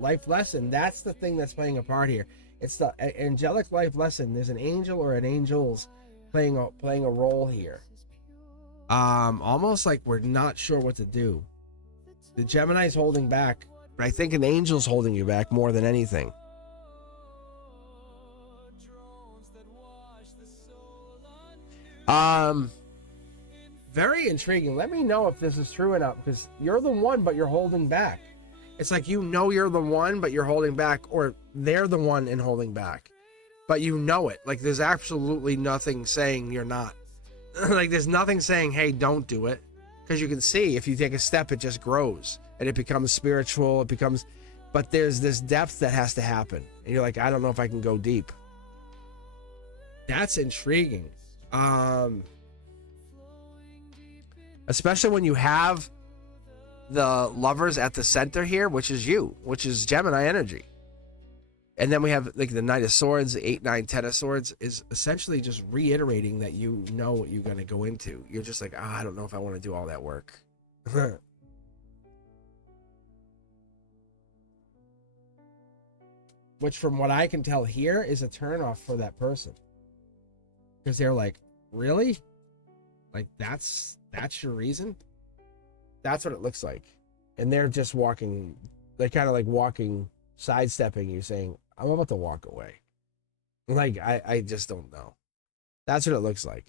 Life lesson. That's the thing that's playing a part here. It's the angelic life lesson. There's an angel or an angels playing a role here. Almost like we're not sure what to do. The Gemini's holding back, but I think an angel's holding you back more than anything. Very intriguing. Let me know if this is true or not, because you're the one, but you're holding back. It's like you're the one, but you're holding back, or they're the one and holding back. But you know it. Like, there's absolutely nothing saying you're not. Like, there's nothing saying, hey, don't do it. Because you can see, if you take a step, it just grows. And it becomes spiritual. But there's this depth that has to happen. And you're like, I don't know if I can go deep. That's intriguing. Especially when you have the lovers at the center here, which is you, which is Gemini energy. And then we have like the Knight of Swords, the 8, 9, 10 of Swords is essentially just reiterating that you know what you're going to go into. You're just like, I don't know if I want to do all that work. Which from what I can tell here is a turnoff for that person. Because they're like, really? Like that's your reason? That's what it looks like. And they're just walking, they're kind of like walking, sidestepping you, saying, I'm about to walk away. Like, I just don't know. That's what it looks like.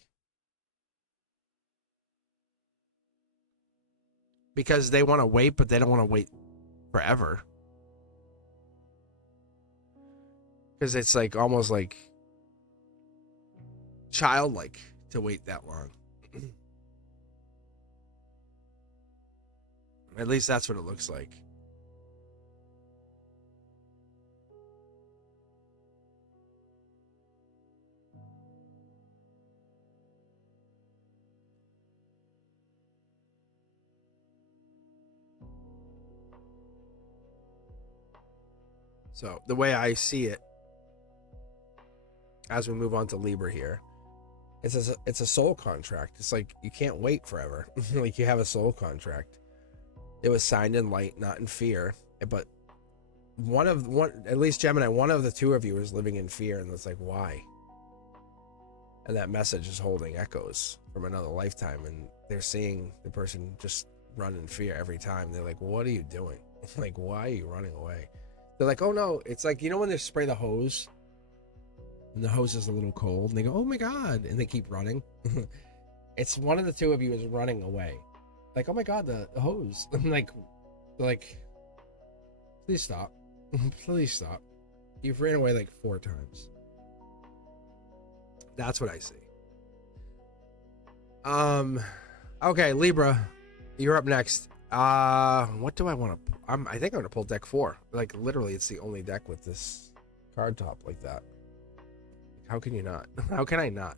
Because they want to wait, but they don't want to wait forever. Because it's like almost like childlike to wait that long. At least that's what it looks like. So the way I see it, as we move on to Libra here, it's a soul contract. It's like you can't wait forever. Like you have a soul contract. It was signed in light, not in fear. But one at least Gemini, one of the two of you is living in fear, and it's like, why? And that message is holding echoes from another lifetime, and they're seeing the person just run in fear every time. They're like, what are you doing? Like, why are you running away? They're like, oh no, it's like, you know when they spray the hose and the hose is a little cold and they go, oh my God, and they keep running. It's one of the two of you is running away. Like, oh my God, the hose. I'm like, please stop. Please stop. You've ran away like 4 times. That's what I see. Okay, Libra, you're up next. What do I want to? I think I'm gonna pull deck 4. Like literally, it's the only deck with this card top like that. How can you not? How can I not?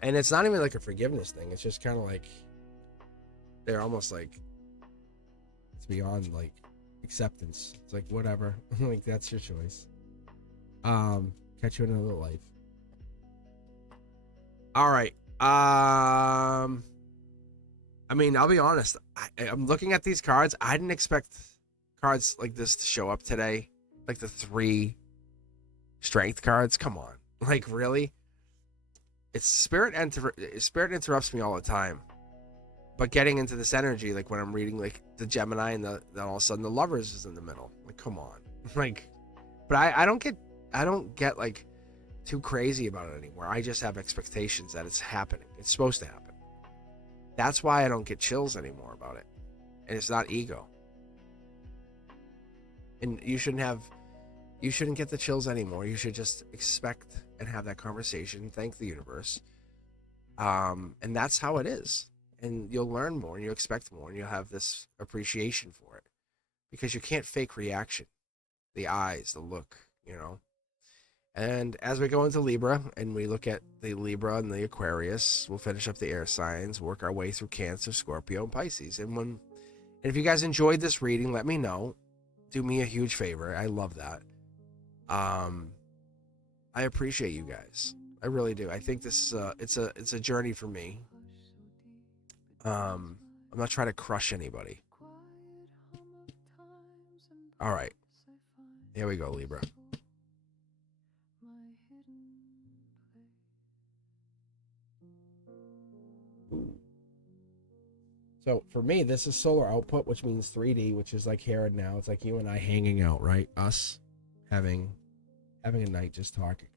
And it's not even like a forgiveness thing. It's just kind of like they're almost like it's beyond like acceptance. It's like whatever. Like that's your choice. Catch you in another life. All right. I mean, I'll be honest. I'm looking at these cards. I didn't expect cards like this to show up today. Like the 3 strength cards. Come on. Like, really? It's Spirit interrupts me all the time. But getting into this energy, like when I'm reading like the Gemini and then all of a sudden the Lovers is in the middle. Like, come on. Like, but I don't get like too crazy about it anymore. I just have expectations that it's happening. It's supposed to happen. That's why I don't get chills anymore about it. And it's not ego. And you shouldn't get the chills anymore. You should just expect and have that conversation, thank the universe. And that's how it is. And you'll learn more and you'll expect more and you'll have this appreciation for it. Because you can't fake reaction. The eyes, the look, you know. And as we go into Libra and we look at the Libra and the Aquarius, we'll finish up the air signs, work our way through Cancer, Scorpio, and Pisces. And if you guys enjoyed this reading, let me know. Do me a huge favor. I love that. I appreciate you guys. I really do. I think this it's a journey for me. I'm not trying to crush anybody. All right. Here we go, Libra. So for me, this is solar output, which means 3D, which is like here and now. It's like you and I hanging out, right? Us having a night just talking.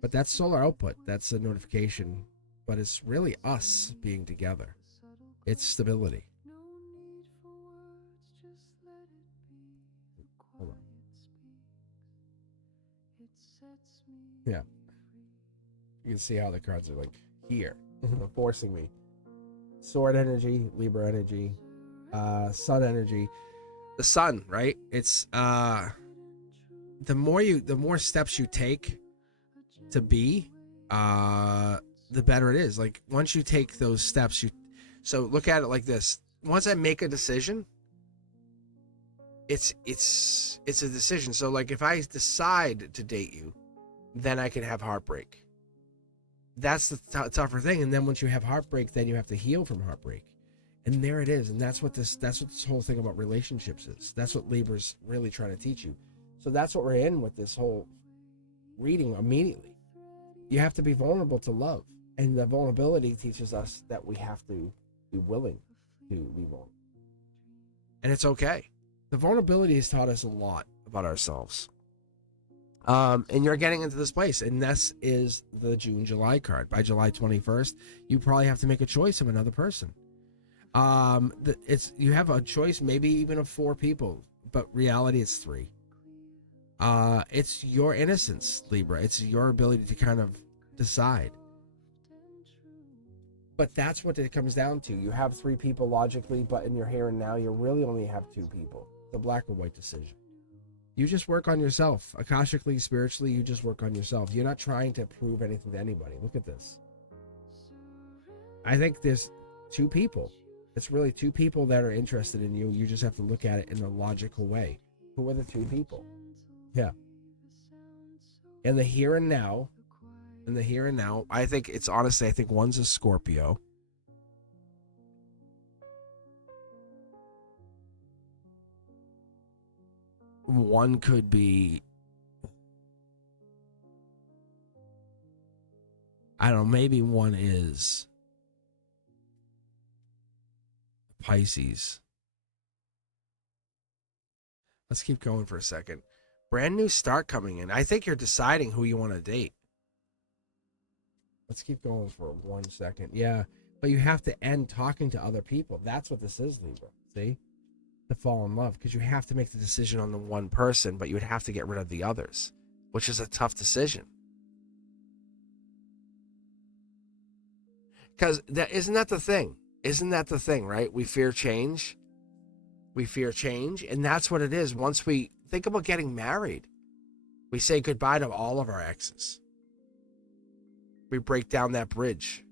But that's solar output. That's a notification. But it's really us being together. It's stability. Hold on. Yeah. You can see how the cards are like here, forcing me. Sword energy, Libra energy, sun energy. The sun, right? It's the more steps you take to be, the better it is. Like once you take those steps, so look at it like this. Once I make a decision, it's a decision. So like if I decide to date you, then I can have heartbreak. That's the tougher thing. And then once you have heartbreak, then you have to heal from heartbreak. And there it is. And that's what this whole thing about relationships is. That's what Libra's really trying to teach you. So that's what we're in with this whole reading immediately. You have to be vulnerable to love. And the vulnerability teaches us that we have to be willing to be vulnerable. And it's okay. The vulnerability has taught us a lot about ourselves. And you're getting into this place, and this is the June-July card. By July 21st, you probably have to make a choice of another person. You have a choice, maybe even of 4 people, but reality it's 3. It's your innocence, Libra. It's your ability to kind of decide. But that's what it comes down to. You have 3 people logically, but in your here and now, you really only have 2 people. The black or white decision. You just work on yourself. Akashically, spiritually, you just work on yourself. You're not trying to prove anything to anybody. Look at this. I think there's 2 people. It's really 2 people that are interested in you. You just have to look at it in a logical way. Who are the 2 people? Yeah. In the here and now, I think it's honestly, I think one's a Scorpio. One could be, I don't know, maybe one is Pisces. Let's keep going for a second. Brand new start coming in. I think you're deciding who you want to date. Let's keep going for 1 second. Yeah, but you have to end talking to other people. That's what this is, Libra. See? To fall in love, because you have to make the decision on the one person, but you would have to get rid of the others, which is a tough decision. Because isn't that the thing? Isn't that the thing, right? We fear change. We fear change, and that's what it is. Once we think about getting married, we say goodbye to all of our exes. We break down that bridge.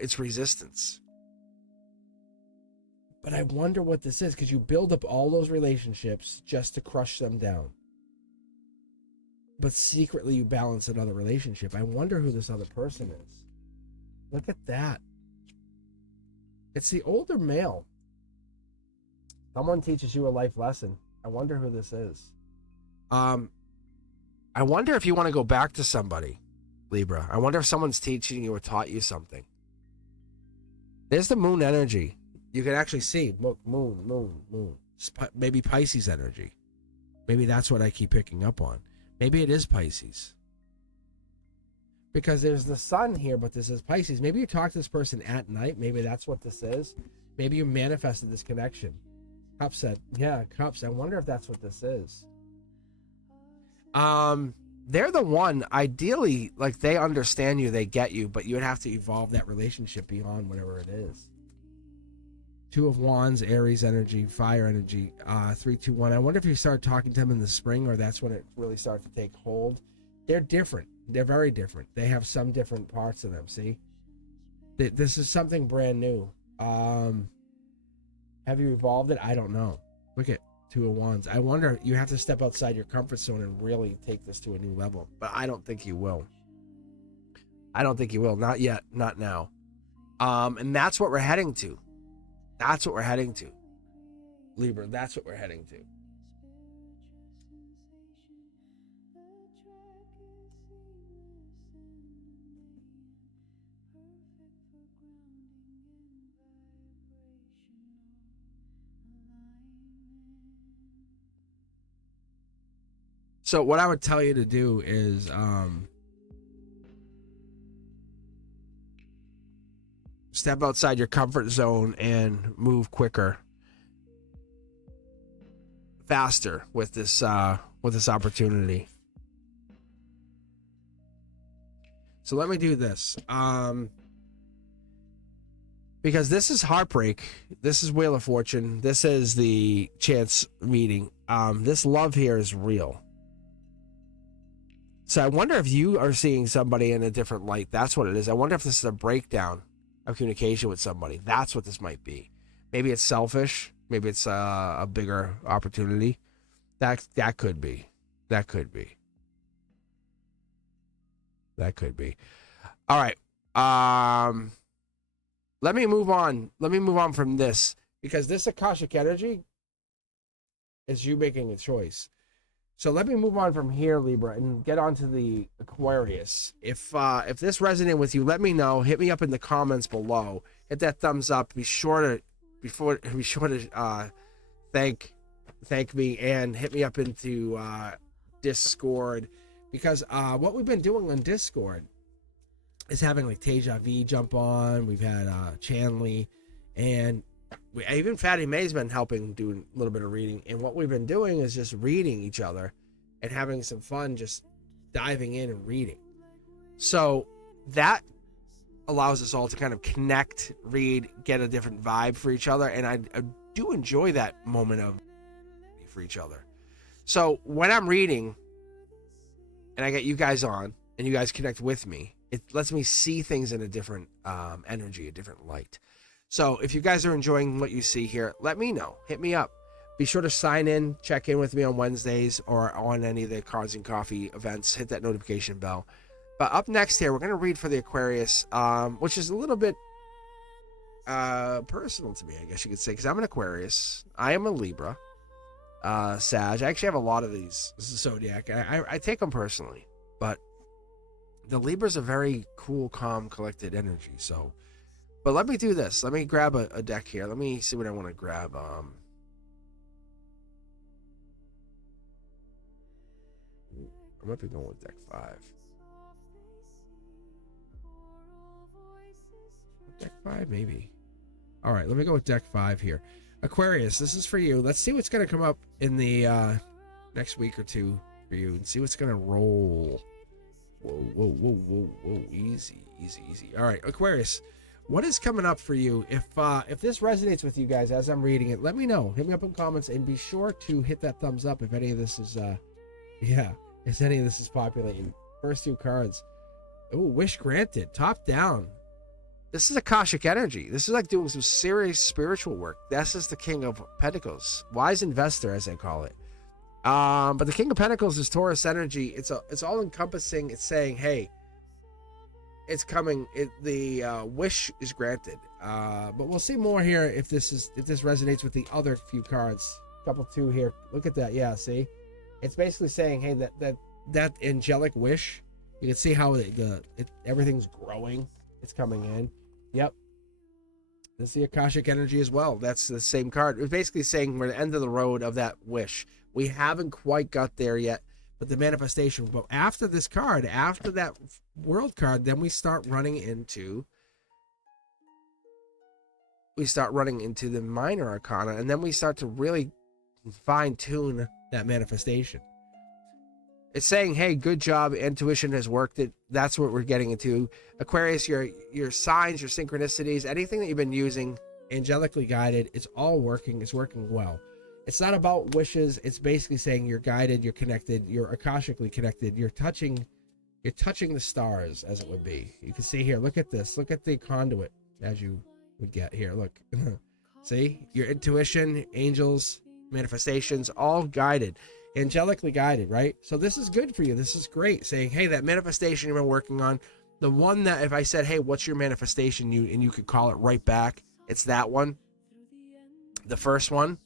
It's resistance. But I wonder what this is, because you build up all those relationships just to crush them down. But secretly you balance another relationship. I wonder who this other person is. Look at that. It's the older male. Someone teaches you a life lesson. I wonder who this is. I wonder if you want to go back to somebody, Libra. I wonder if someone's teaching you or taught you something. There's the moon energy. You can actually see, look, moon. Maybe Pisces energy. Maybe that's what I keep picking up on. Maybe it is Pisces. Because there's the sun here, but this is Pisces. Maybe you talk to this person at night. Maybe that's what this is. Maybe you manifested this connection. Cup said, yeah, Cups. I wonder if that's what this is. They're the one, ideally, like they understand you, they get you, but you would have to evolve that relationship beyond whatever it is. 2 of Wands, Aries energy, fire energy, 3, 2, 1. I wonder if you start talking to them in the spring, or that's when it really starts to take hold. They're different. They're very different. They have some different parts of them, see? This is something brand new. Have you evolved it? I don't know. Look at 2 of Wands. I wonder, you have to step outside your comfort zone and really take this to a new level. But I don't think you will. I don't think you will. Not yet. Not now. And that's what we're heading to. That's what we're heading to. Libra, that's what we're heading to. So what I would tell you to do is step outside your comfort zone and move quicker, faster with this opportunity. So let me do this. Because this is heartbreak. This is Wheel of Fortune. This is the chance meeting. This love here is real. So I wonder if you are seeing somebody in a different light. That's what it is. I wonder if this is a breakdown of communication with somebody. That's what this might be. Maybe it's selfish. Maybe it's a bigger opportunity. That could be. That could be. That could be. All right. Let me move on. Let me move on from this, because this Akashic energy is you making a choice. So let me move on from here, Libra, and get on to the Aquarius. If this resonated with you, let me know. Hit me up in the comments below. Hit that thumbs up. Be sure to thank me, and hit me up into Discord, because what we've been doing on Discord is having like Teja V jump on. We've had Chanley, and even Fatty May's been helping do a little bit of reading. And what we've been doing is just reading each other and having some fun, just diving in and reading. So that allows us all to kind of connect, read, get a different vibe for each other. And I do enjoy that moment of for each other. So when I'm reading and I get you guys on and you guys connect with me, it lets me see things in a different energy, a different light. So if you guys are enjoying what you see here, let me know. Hit me up. Be sure to sign in, check in with me on Wednesdays or on any of the Cards and Coffee events. Hit that notification bell. But up next here, we're going to read for the Aquarius, which is a little bit personal to me, I guess you could say, because I'm an Aquarius. I am a Libra, Sag. I actually have a lot of these. This is Zodiac. I take them personally, but the Libra's a very cool, calm, collected energy. So, but let me do this. Let me grab a deck here. Let me see what I want to grab. I might be going with deck 5. Deck 5, maybe. All right, let me go with deck 5 here. Aquarius, this is for you. Let's see what's going to come up in the next week or two for you, and see what's going to roll. Whoa. Easy. All right, Aquarius, what is coming up for you? If this resonates with you guys as I'm reading it, let me know. Hit me up in comments, and be sure to hit that thumbs up if any of this is if any of this is populating. First two cards. Oh, wish granted. Top down. This is Akashic energy. This is like doing some serious spiritual work. This is the King of Pentacles. Wise investor, as they call it. But the King of Pentacles is Taurus energy. It's all encompassing. It's saying, hey, it's coming. The wish is granted. But we'll see more here if this resonates with the other few cards. Couple two here. Look at that. Yeah, see? It's basically saying, hey, that angelic wish. You can see how everything's growing. It's coming in. Yep. That's the Akashic energy as well. That's the same card. It's basically saying we're at the end of the road of that wish. We haven't quite got there yet, but the manifestation. But after this card, after that world card, then we start running into the minor arcana, and then we start to really fine tune that manifestation. It's saying, hey, good job. Intuition has worked. That's what we're getting into. Aquarius, your signs, your synchronicities, anything that you've been using, angelically guided, it's all working. It's working well. It's not about wishes. It's basically saying you're guided, you're connected, you're akashically connected. You're touching the stars, as it would be. You can see here. Look at this. Look at the conduit, as you would get here. Look. See? Your intuition, angels, manifestations, all guided. Angelically guided, right? So this is good for you. This is great. Saying, hey, that manifestation you've been working on, the one that if I said, hey, what's your manifestation, you could call it right back, it's that one. The first one,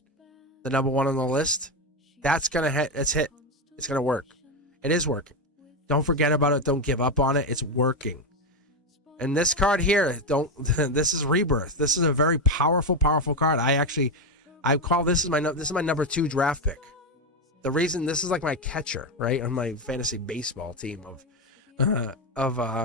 the number one on the list, that's gonna hit. It's gonna work. It is working. Don't forget about it. Don't give up on it. It's working. And this card here, this is rebirth. This is a very powerful card. I call this is my number 2 draft pick. The reason this is like my catcher, right, on my fantasy baseball team of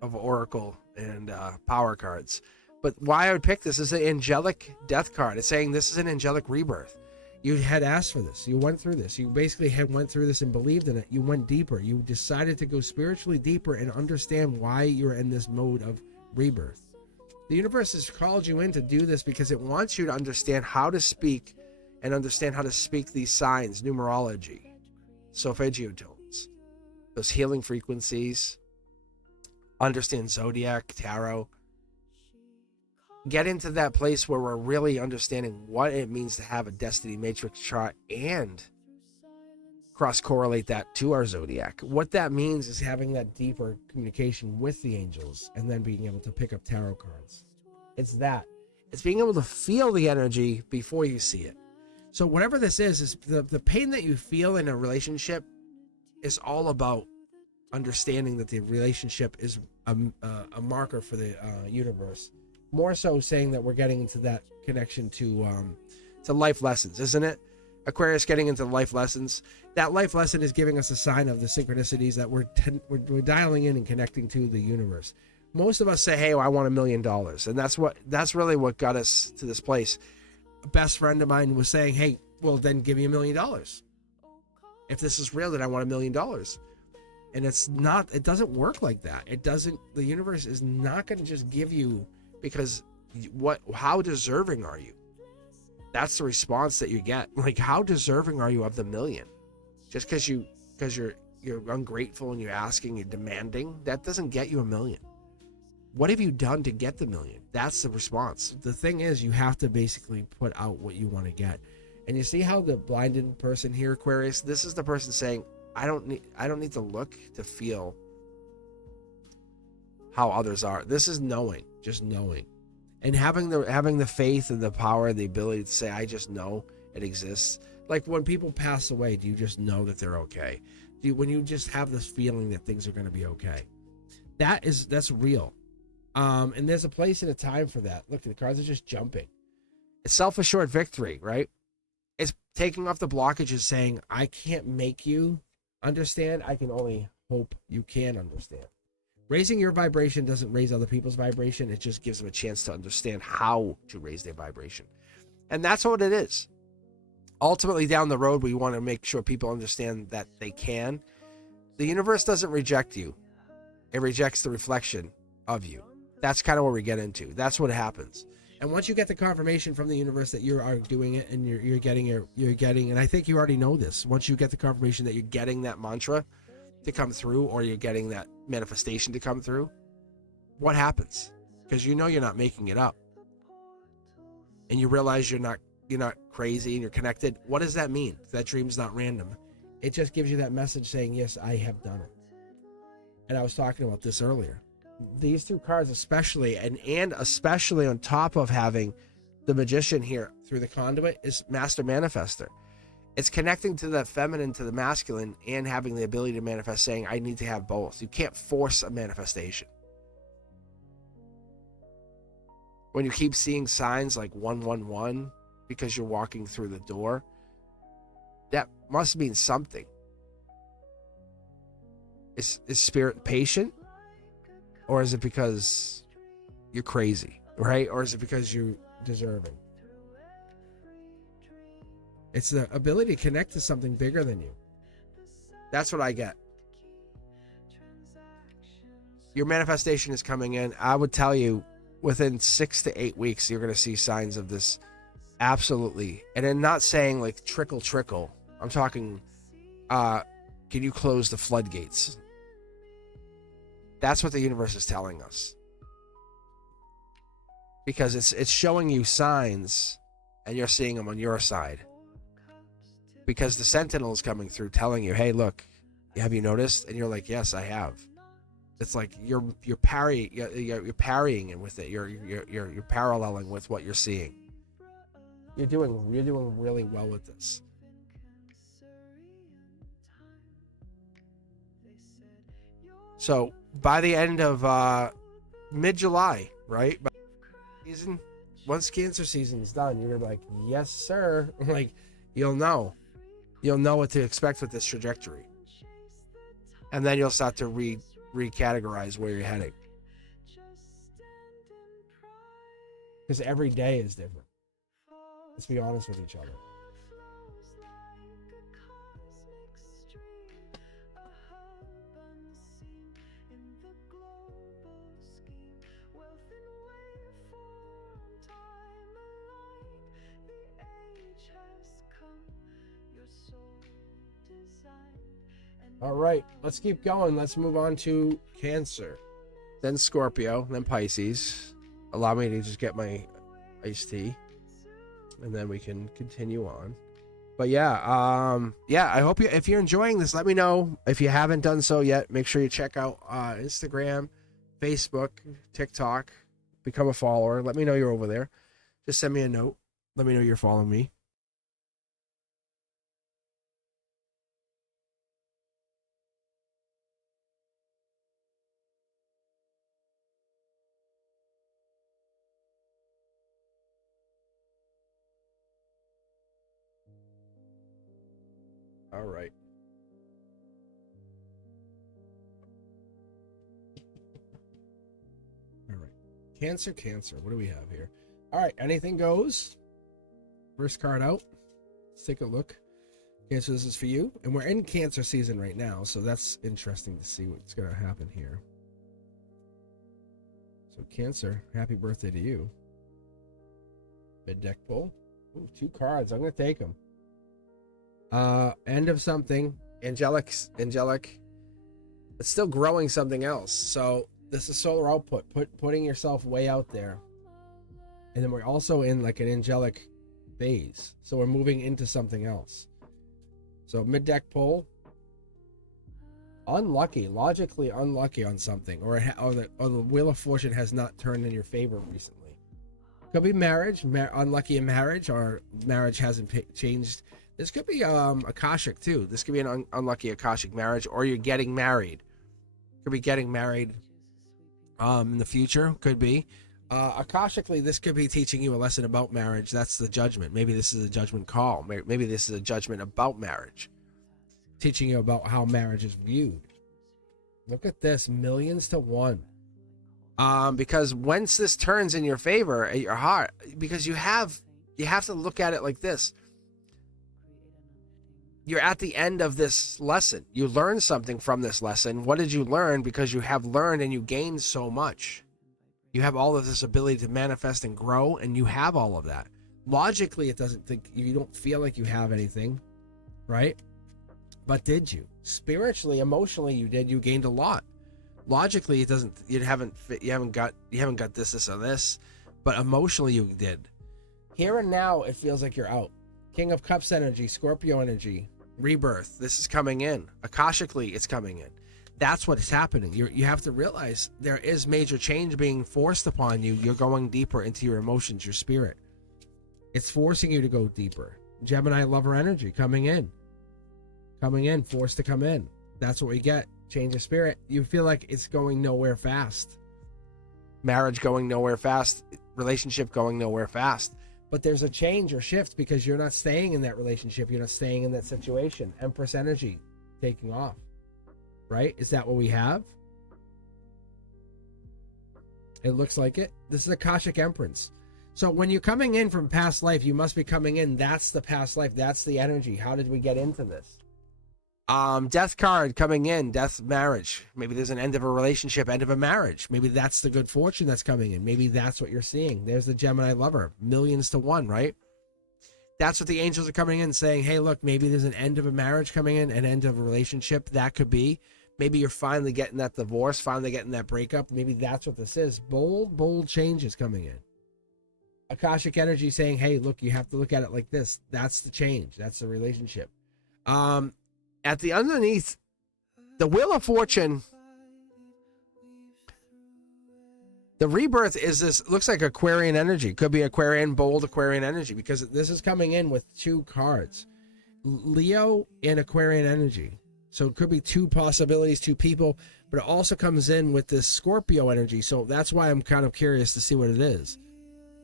Oracle and power cards. But why I would pick this is an angelic death card. It's saying this is an angelic rebirth. You had asked for this. You went through this. You basically went through this and believed in it. You went deeper. You decided to go spiritually deeper and understand why you're in this mode of rebirth. The universe has called you in to do this because it wants you to understand how to speak and understand how to speak these signs, numerology, solfeggio tones, those healing frequencies, understand Zodiac, tarot. get into that place where we're really understanding what it means to have a destiny matrix chart and cross correlate that to our zodiac. What that means is having that deeper communication with the angels and then being able to pick up tarot cards. It's that. It's being able to feel the energy before you see it. So whatever this is the pain that you feel in a relationship is all about understanding that the relationship is a marker for the universe. More so saying that we're getting into that connection to life lessons, isn't it? Aquarius getting into life lessons. That life lesson is giving us a sign of the synchronicities that we're dialing in and connecting to the universe. Most of us say, hey, I want $1 million. And that's really what got us to this place. A best friend of mine was saying, hey, well, then give me $1 million. If this is real, then I want $1 million. And it doesn't work like that. The universe is not going to just give you, because how deserving are you? That's the response that you get. Like, how deserving are you of the million? Just because you're ungrateful and you're asking, you're demanding, that doesn't get you $1 million. What have you done to get the $1 million? That's the response. The thing is, you have to basically put out what you want to get. And you see how the blinded person here, Aquarius, this is the person saying, I don't need to look to feel how others are. This is knowing, just knowing. And having the faith and the power and the ability to say, I just know it exists. Like when people pass away, do you just know that they're okay? When you just have this feeling that things are going to be okay? That's real. And there's a place and a time for that. Look, the cards are just jumping. It's self-assured victory, right? It's taking off the blockages, saying, I can't make you understand. I can only hope you can understand. Raising your vibration doesn't raise other people's vibration. It just gives them a chance to understand how to raise their vibration. And that's what it is. Ultimately, down the road, we want to make sure people understand that they can. The universe doesn't reject you. It rejects the reflection of you. That's kind of where we get into. That's what happens. And once you get the confirmation from the universe that you are doing it and you're getting, and I think you already know this, once you get the confirmation that you're getting that mantra to come through, or you're getting that manifestation to come through, what happens? Because you know you're not making it up. And you realize you're not crazy and you're connected. What does that mean? That dream's not random. It just gives you that message saying, yes, I have done it. And I was talking about this earlier. These two cards especially, and especially on top of having the Magician here through the conduit, is Master Manifester. It's connecting to the feminine, to the masculine, and having the ability to manifest, saying, I need to have both. You can't force a manifestation. When you keep seeing signs like 111 because you're walking through the door, that must mean something. Is spirit patient? Or is it because you're crazy, right? Or is it because you're deserving? It's the ability to connect to something bigger than you. That's what I get. Your manifestation is coming in. I would tell you within 6 to 8 weeks, you're going to see signs of this. Absolutely. And I'm not saying like trickle. I'm talking, can you close the floodgates? That's what the universe is telling us. Because it's showing you signs and you're seeing them on your side. Because the sentinel is coming through telling you, hey, look, have you noticed? And you're like, yes, I have. It's like you're parrying it with it. You're paralleling with what you're seeing. You're doing really well with this. So by the end of mid-July, right? By season, once Cancer season is done, you're like, yes, sir. Like, you'll know what to expect with this trajectory, and then you'll start to recategorize where you're heading. Because every day is different. Let's be honest with each other. All right, let's keep going. Let's move on to Cancer, then Scorpio, then Pisces, allow me to just get my iced tea, and then we can continue on. But yeah, I hope if you're enjoying this, let me know. If you haven't done so yet, make sure you check out Instagram, Facebook, TikTok, become a follower. Let me know you're over there. Just send me a note. Let me know you're following me. All right. All right. Cancer. What do we have here? All right. Anything goes. First card out. Let's take a look. Cancer, this is for you. And we're in Cancer season right now, so that's interesting to see what's going to happen here. So Cancer, happy birthday to you. Mid-deck pull. Ooh, 2 cards. I'm going to take them. End of something. Angelic. It's still growing something else. So this is solar output. Putting yourself way out there. And then we're also in like an angelic phase. So we're moving into something else. So mid-deck pull. Unlucky. Logically unlucky on something. Or the Wheel of Fortune has not turned in your favor recently. Could be marriage. Unlucky in marriage. Or marriage hasn't changed. This could be Akashic too. This could be an unlucky Akashic marriage. Or you're getting married. Could be getting married in the future. Could be. Akashically, this could be teaching you a lesson about marriage. That's the judgment. Maybe this is a judgment call. Maybe this is a judgment about marriage. Teaching you about how marriage is viewed. Look at this, millions to 1. Because once this turns in your favor at your heart, because you have to look at it like this. You're at the end of this lesson. You learned something from this lesson. What did you learn? Because you have learned and you gained so much. You have all of this ability to manifest and grow, and you have all of that. Logically, you don't feel like you have anything, right? But did you? Spiritually, emotionally, you did. You gained a lot. Logically, you haven't got this or this, but emotionally you did. Here and now, it feels like you're out. King of Cups energy, Scorpio energy, rebirth. This is coming in. Akashically, it's coming in. That's what is happening. You have to realize there is major change being forced upon you. You're going deeper into your emotions, your spirit. It's forcing you to go deeper. Gemini lover energy coming in, forced to come in. That's what we get. Change of spirit. You feel like it's going nowhere fast. Marriage going nowhere fast. Relationship going nowhere fast. But there's a change or shift because you're not staying in that relationship. You're not staying in that situation. Empress energy taking off. Right? Is that what we have? It looks like it. This is Akashic Empress. So when you're coming in from past life, you must be coming in. That's the past life. That's the energy. How did we get into this? Death card coming in. Death, marriage. Maybe there's an end of a relationship, end of a marriage. Maybe that's the good fortune that's coming in. Maybe that's what you're seeing. There's the Gemini lover. Millions to 1, right? That's what the angels are coming in saying, hey, look, maybe there's an end of a marriage coming in, an end of a relationship. That could be. Maybe you're finally getting that divorce, finally getting that breakup. Maybe that's what this is. Bold changes coming in. Akashic energy saying, hey, look, you have to look at it like this. That's the change. That's the relationship. At the underneath, the Wheel of Fortune, the rebirth is this, looks like Aquarian energy. Could be Aquarian, bold Aquarian energy, because this is coming in with 2 cards. Leo and Aquarian energy. So it could be 2 possibilities, 2 people, but it also comes in with this Scorpio energy. So that's why I'm kind of curious to see what it is,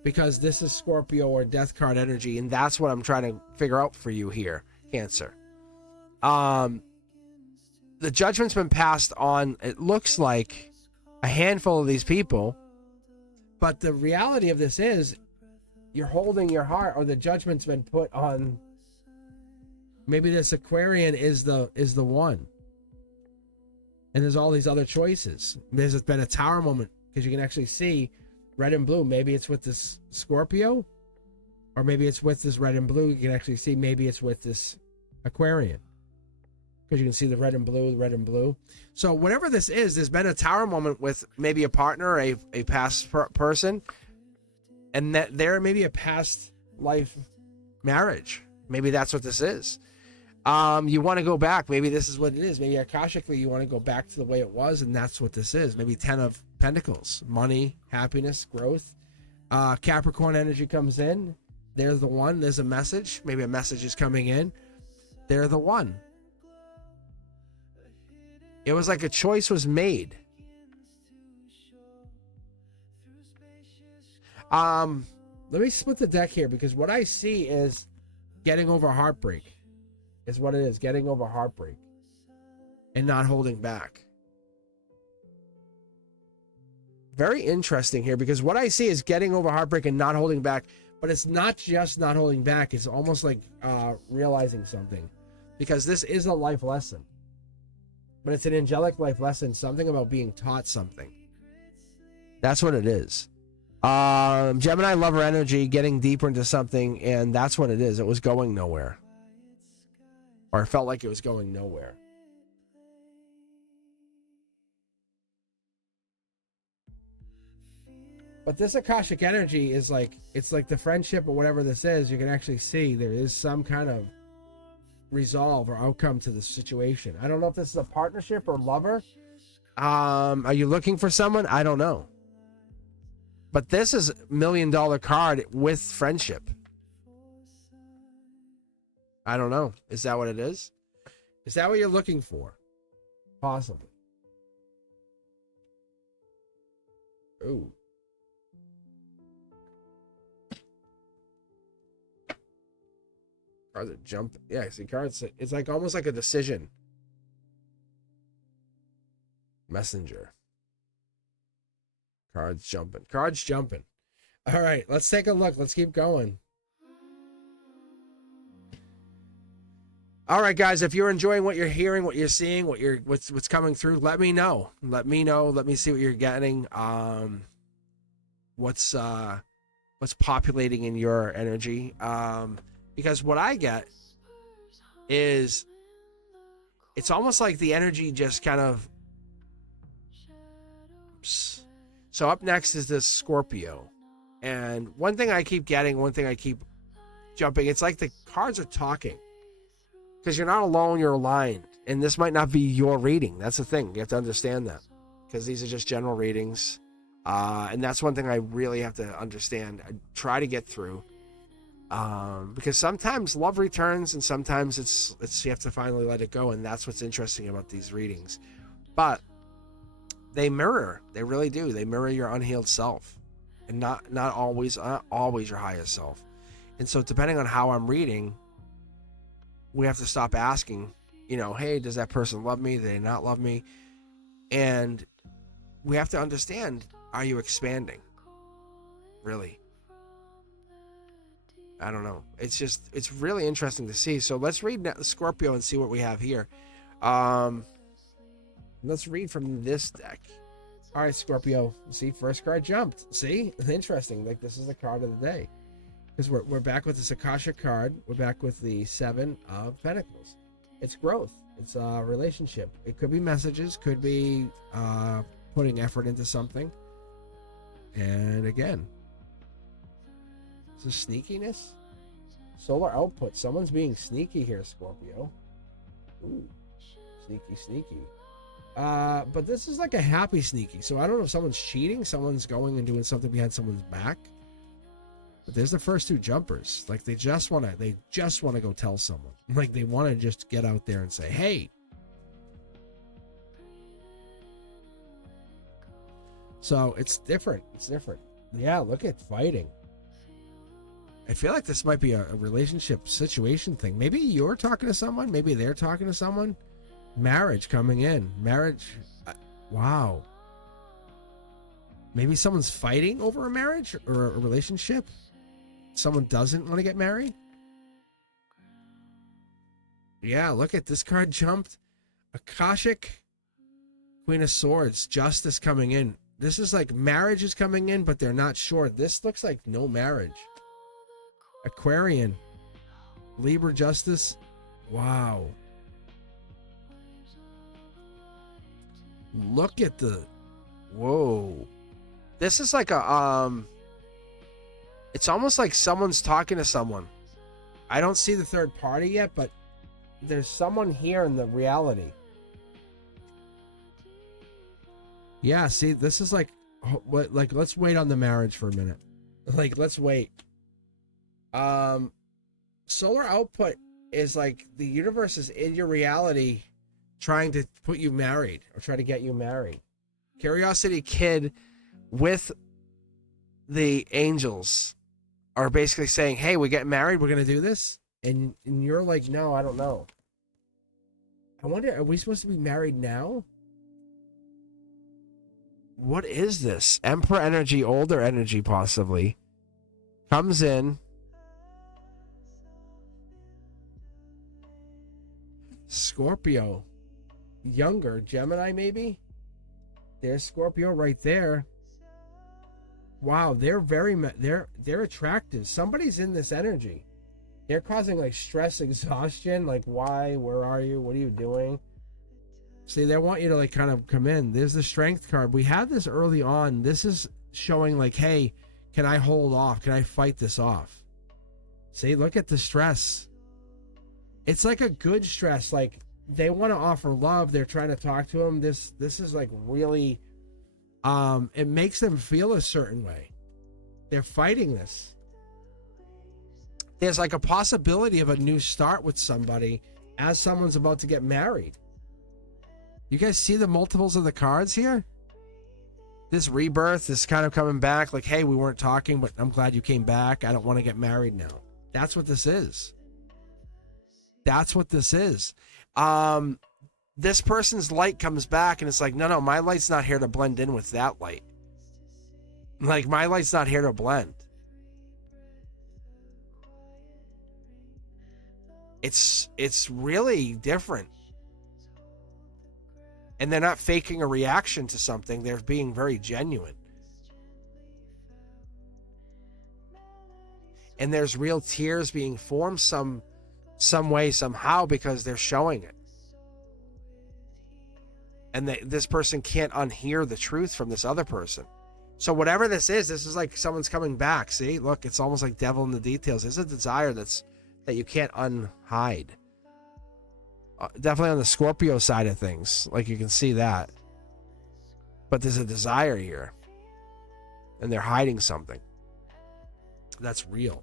because this is Scorpio or death card energy. And that's what I'm trying to figure out for you here, Cancer. The judgment's been passed on. It looks like a handful of these people, but the reality of this is you're holding your heart, or the judgment's been put on. Maybe this Aquarian is the one. And there's all these other choices. There's been a tower moment because you can actually see red and blue. Maybe it's with this Scorpio, or maybe it's with this red and blue. You can actually see maybe it's with this Aquarian. because you can see the red and blue, the red and blue. So whatever this is, there's been a tower moment with maybe a partner, a past person, and that there may be a past life marriage. Maybe that's what this is. You want to go back. Maybe this is what it is. Maybe akashically you want to go back to the way it was, and that's what this is. Maybe 10 of Pentacles, money, happiness, growth. Capricorn energy comes in. They're the one. There's a message. Maybe a message is coming in. They're the one. It was like a choice was made. Let me split the deck here, because what I see is getting over heartbreak. Is what it is. Getting over heartbreak and not holding back. Very interesting here, because what I see is getting over heartbreak and not holding back. But it's not just not holding back. It's almost like realizing something, because this is a life lesson. But it's an angelic life lesson. Something about being taught something. That's what it is. Gemini lover energy, getting deeper into something, and that's what it is. It was going nowhere. Or it felt like it was going nowhere. But this Akashic energy is like, it's like the friendship or whatever this is, you can actually see there is some kind of resolve or outcome to the situation. I don't know if this is a partnership or lover. Are you looking for someone? I don't know. But this is $1 million card with friendship. I don't know. Is that what it is? Is that what you're looking for? Possibly. Ooh. Cards that jump. Yeah, see cards. It's like almost like a decision. Messenger. Cards jumping. Cards jumping. All right, let's take a look. Let's keep going. All right, guys, if you're enjoying what you're hearing, what you're seeing, what's coming through, let me know. Let me know. Let me see what you're getting. What's populating in your energy. Because what I get is it's almost like the energy just kind of. So up next is this Scorpio. And one thing I keep getting, one thing I keep jumping, it's like the cards are talking. Because you're not alone, you're aligned. And this might not be your reading. That's the thing. You have to understand that. Because these are just general readings. And that's one thing I really have to understand. I try to get through. Because sometimes love returns and sometimes it's you have to finally let it go. And that's what's interesting about these readings. But they mirror. They really do. They mirror your unhealed self. And not always your highest self. And so depending on how I'm reading, we have to stop asking, hey, does that person love me? Do they not love me? And we have to understand, are you expanding? Really? I don't know. It's really interesting to see. So let's read Scorpio and see what we have here. Let's read from this deck. All right, Scorpio. See, first card jumped. See? Interesting. Like, this is the card of the day. Because we're back with this Akashic card. We're back with the 7 of Pentacles. It's growth. It's a relationship. It could be messages. Could be putting effort into something. And again, this is sneakiness. Solar output. Someone's being sneaky here, Scorpio. Ooh, sneaky. But this is like a happy sneaky. So I don't know if someone's cheating. Someone's going and doing something behind someone's back. But there's the first 2 jumpers. Like they just want to go tell someone. Like they want to just get out there and say, hey. So it's different. It's different. Yeah, look at fighting. I feel like this might be a relationship situation thing. Maybe you're talking to someone. Maybe they're talking to someone. Marriage coming in. Marriage. Wow. Maybe someone's fighting over a marriage or a relationship. Someone doesn't want to get married. Yeah, look at this card jumped. Akashic, Queen of Swords, Justice coming in. This is like marriage is coming in, but they're not sure. This looks like no marriage. Aquarian, Libra, Justice. Wow. Look at the, whoa. This is like it's almost like someone's talking to someone. I don't see the third party yet, but there's someone here in the reality. Yeah, see, this is like let's wait on the marriage for a minute. Like, let's wait. Solar output is like the universe is in your reality trying to put you married or try to get you married. Curiosity Kid with the angels are basically saying, hey, we get married, we're going to do this. And you're like, no, I don't know. I wonder, are we supposed to be married now? What is this? Emperor energy, older energy possibly. Comes in. Scorpio. Younger. Gemini maybe? There's Scorpio right there. Wow, they're they're attractive. Somebody's in this energy. They're causing like stress, exhaustion. Like, why? Where are you? What are you doing? See, they want you to like kind of come in. There's the strength card. We had this early on. This is showing like, hey, can I hold off? Can I fight this off? See, look at the stress. It's like a good stress. Like, they want to offer love. They're trying to talk to him. This is like really, it makes them feel a certain way. They're fighting this. There's like a possibility of a new start with somebody as someone's about to get married. You guys see the multiples of the cards here? This rebirth, this kind of coming back, like, hey, we weren't talking, but I'm glad you came back. I don't want to get married now. That's what this is. That's what this is. This person's light comes back and it's like, no, my light's not here to blend in with that light. Like, my light's not here to blend. It's really different. And they're not faking a reaction to something. They're being very genuine. And there's real tears being formed some way, somehow, because they're showing it. And this person can't unhear the truth from this other person. So whatever this is like someone's coming back. See, look, it's almost like devil in the details. There's a desire that you can't unhide. Definitely on the Scorpio side of things, like you can see that. But there's a desire here. And they're hiding something. That's real.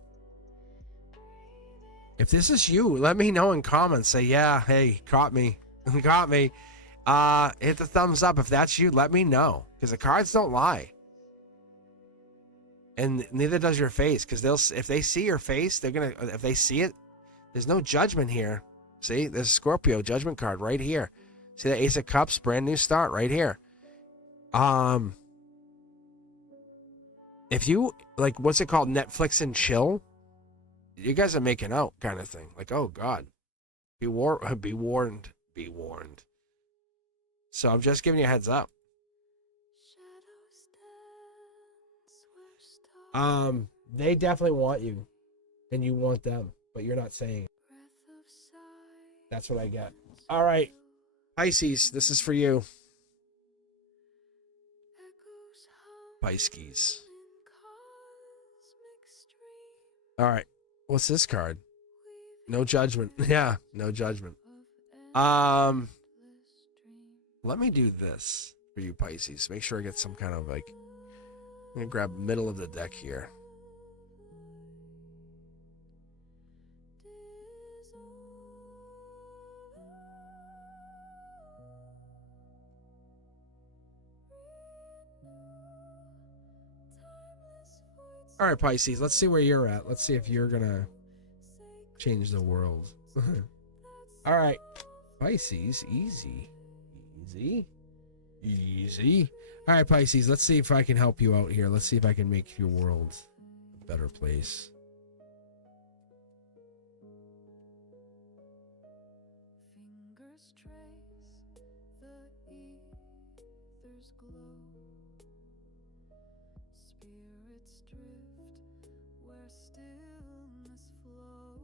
If this is you, let me know in comments. Say, yeah, hey, caught me. Caught me. Hit the thumbs up. If that's you, let me know. Because the cards don't lie. And neither does your face. Because if they see your face, if they see it, there's no judgment here. See, there's Scorpio judgment card right here. See the Ace of Cups, brand new start right here. If you like, what's it called, Netflix and chill, you guys are making out kind of thing. Like, oh God, be warned. So I'm just giving you a heads up. They definitely want you, and you want them, but you're not saying it. That's what I get. All right, Pisces, this is for you. Pisces. All right, what's this card? No judgment. Yeah, no judgment. Let me do this for you, Pisces. Make sure I get some kind of like, I'm gonna grab middle of the deck here. All right, Pisces, let's see where you're at. Let's see if you're gonna change the world. All right, Pisces, easy. All right, Pisces, let's see if I can help you out here. Let's see if I can make your world a better place. Fingers trace the ether's glow. Spirits drift where stillness flows.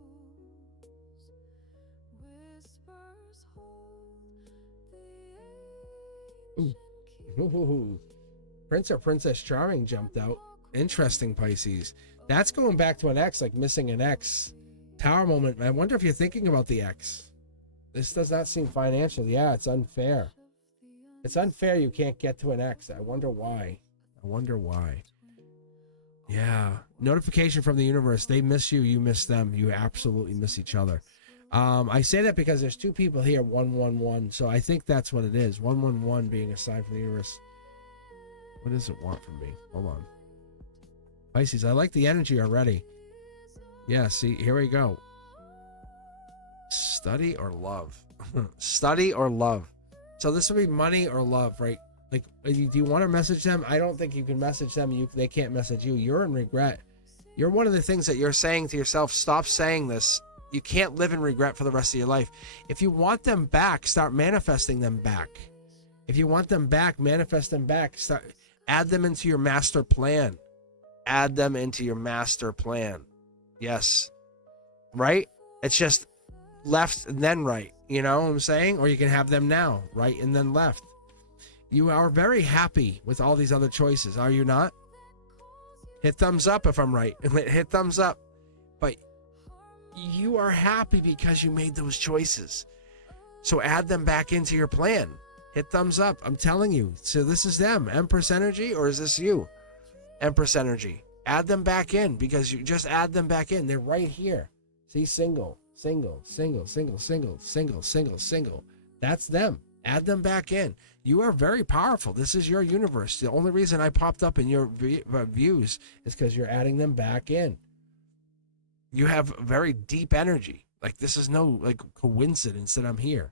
Whispers hold the ancient Ooh, Prince or Princess Charming jumped out. Interesting, Pisces. That's going back to an ex, like missing an ex. Tower moment. I wonder if you're thinking about the ex. This does not seem financial. Yeah, it's unfair. It's unfair you can't get to an ex. I wonder why. I wonder why. Yeah. Notification from the universe. They miss you. You miss them. You absolutely miss each other. I say that because there's two people here, 111. So I think that's what it is. 111 being a sign from the universe. What does it want from me? Hold on. Pisces, I like the energy already. Yeah, see, here we go. Study or love? Study or love? So this would be money or love, right? Like, do you want to message them? I don't think you can message them. They can't message you. You're in regret. You're one of the things that you're saying to yourself, stop saying this. You can't live in regret for the rest of your life. If you want them back, start manifesting them back. If you want them back, manifest them back. Add them into your master plan. Add them into your master plan. Yes. Right? It's just left and then right. You know what I'm saying? Or you can have them now, right and then left. You are very happy with all these other choices, are you not? Hit thumbs up if I'm right. Hit thumbs up. But you are happy because you made those choices. So add them back into your plan. Hit thumbs up. I'm telling you. So this is them. Empress energy, or is this you? Empress energy. Add them back in, because you just add them back in. They're right here. See, single, single, single, single, single, single, single, single. That's them. Add them back in. You are very powerful. This is your universe. The only reason I popped up in your views is because you're adding them back in. You have very deep energy. Like, this is no like coincidence that I'm here.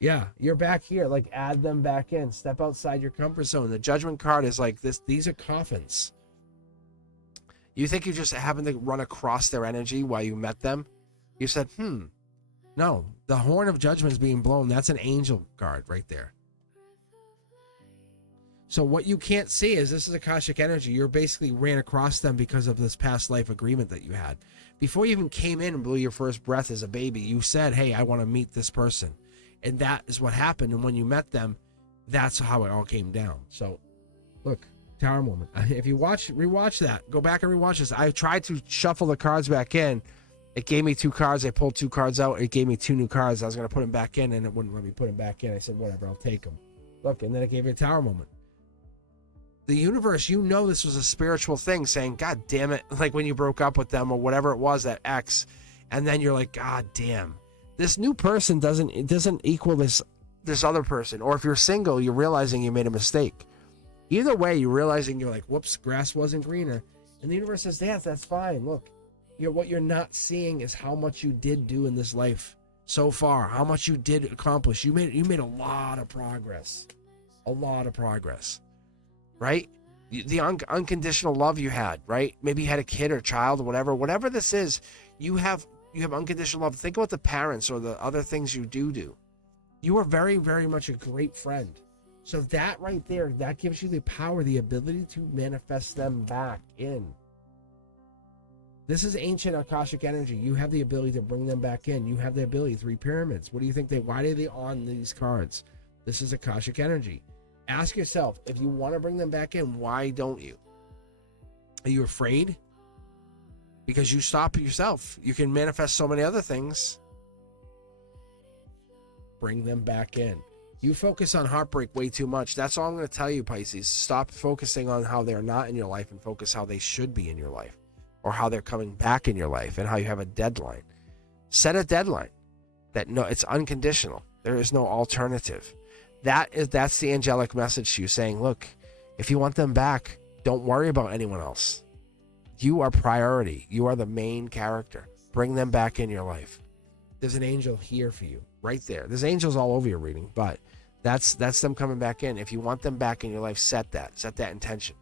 Yeah, you're back here. Like, add them back in. Step outside your comfort zone. The Judgment card is like this. These are coffins. You think you just happened to run across their energy while you met them? You said, no, the horn of judgment is being blown. That's an angel card right there. So what you can't see is this is Akashic energy. You basically ran across them because of this past life agreement that you had. Before you even came in and blew your first breath as a baby, you said, hey, I want to meet this person. And that is what happened. And when you met them, that's how it all came down. So look, Tower moment. If you rewatch that, go back and rewatch this. I tried to shuffle the cards back in. It gave me 2 cards. I pulled 2 cards out. It gave me 2 new cards. I was going to put them back in, and it wouldn't let me put them back in. I said, whatever, I'll take them. Look, and then it gave me a Tower moment. The universe, you know, this was a spiritual thing saying, God damn it. Like when you broke up with them or whatever it was, that ex. And then you're like, God damn. This new person doesn't equal this other person. Or if you're single, you're realizing you made a mistake. Either way, you're realizing you're like, whoops, grass wasn't greener. And the universe says, yeah, that's fine. Look, what you're not seeing is how much you did do in this life so far, how much you did accomplish. You made a lot of progress. A lot of progress. Right? The unconditional love you had, right? Maybe you had a kid or child or whatever this is, you have unconditional love. Think about the parents or the other things you do. You are very, very much a great friend. So that right there, that gives you the power, the ability to manifest them back in. This is ancient Akashic energy. You have the ability to bring them back in. You have the ability. 3 pyramids. What do you think why are they on these cards? This is Akashic energy. Ask yourself, if you want to bring them back in, why don't you? Are you afraid? Because you stop yourself. You can manifest so many other things. Bring them back in. You focus on heartbreak way too much. That's all I'm going to tell you, Pisces. Stop focusing on how they're not in your life and focus how they should be in your life, or how they're coming back in your life, and how you have a deadline. Set a deadline. It's unconditional. There is no alternative. That's the angelic message to you, saying, look, if you want them back, don't worry about anyone else. You are priority. You are the main character. Bring them back in your life. There's an angel here for you, right there. There's angels all over your reading, but that's them coming back in. If you want them back in your life, set that intention.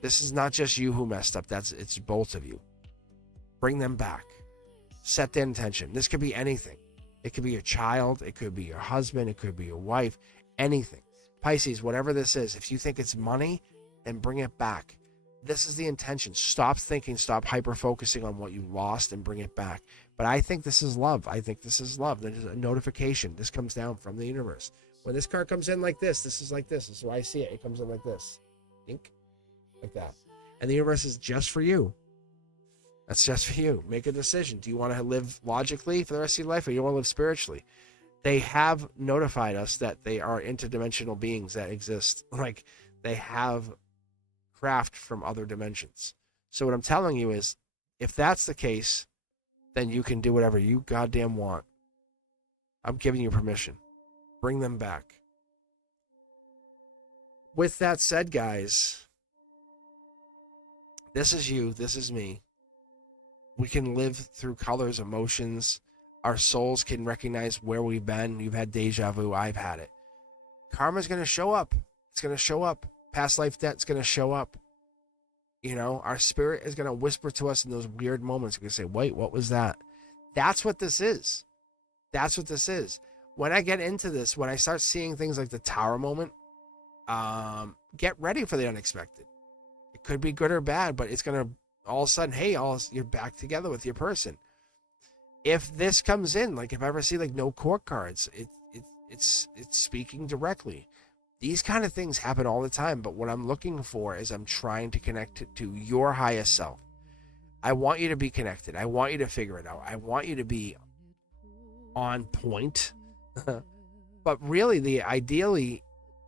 This is not just you who messed up. It's both of you. Bring them back. Set that intention. This could be anything. It could be your child. It could be your husband. It could be your wife. Anything. Pisces, whatever this is, if you think it's money, then bring it back. This is the intention. Stop thinking. Stop hyper-focusing on what you lost and bring it back. But I think this is love. I think this is love. There's a notification. This comes down from the universe. When this card comes in like this is like this. This is why I see it. It comes in like this. Think like that. And the universe is just for you. That's just for you. Make a decision. Do you want to live logically for the rest of your life, or do you want to live spiritually? They have notified us that they are interdimensional beings that exist. Like, they have craft from other dimensions. So what I'm telling you is, if that's the case, then you can do whatever you goddamn want. I'm giving you permission. Bring them back. With that said, guys, this is you, this is me. We can live through colors, emotions. Our souls can recognize where we've been. You've had deja vu. I've had it. Karma's going to show up. It's going to show up. Past life debt's going to show up. You know, our spirit is going to whisper to us in those weird moments. We're going to say, wait, what was that? That's what this is. That's what this is. When I get into this, when I start seeing things like the tower moment, get ready for the unexpected. It could be good or bad, but it's going to all of a sudden, hey, you're back together with your person. If this comes in, like if I ever see like no court cards, it's speaking directly. These kind of things happen all the time, but what I'm looking for is I'm trying to connect to your highest self. I want you to be connected. I want you to figure it out. I want you to be on point. But really, ideally,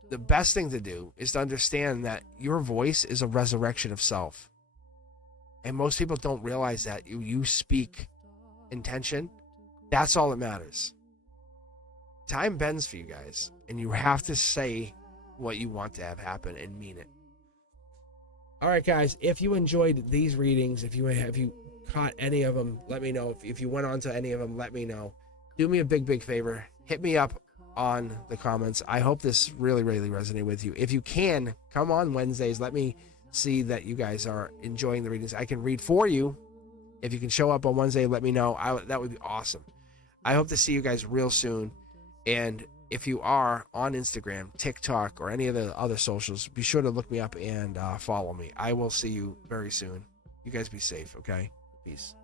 the best thing to do is to understand that your voice is a resurrection of self. And most people don't realize that. You speak intention. That's all that matters. Time bends for you guys, and you have to say what you want to have happen and mean it. All right, guys, if you enjoyed these readings, if you caught any of them, let me know. If you went on to any of them, let me know. Do me a big favor. Hit me up on the comments. I hope this really resonated with you. If you can, come on Wednesdays. Let me see that you guys are enjoying the readings. I can read for you. If you can show up on Wednesday, let me know. That would be awesome. I hope to see you guys real soon. And if you are on Instagram, TikTok, or any of the other socials, be sure to look me up and follow me. I will see you very soon. You guys be safe, okay? Peace.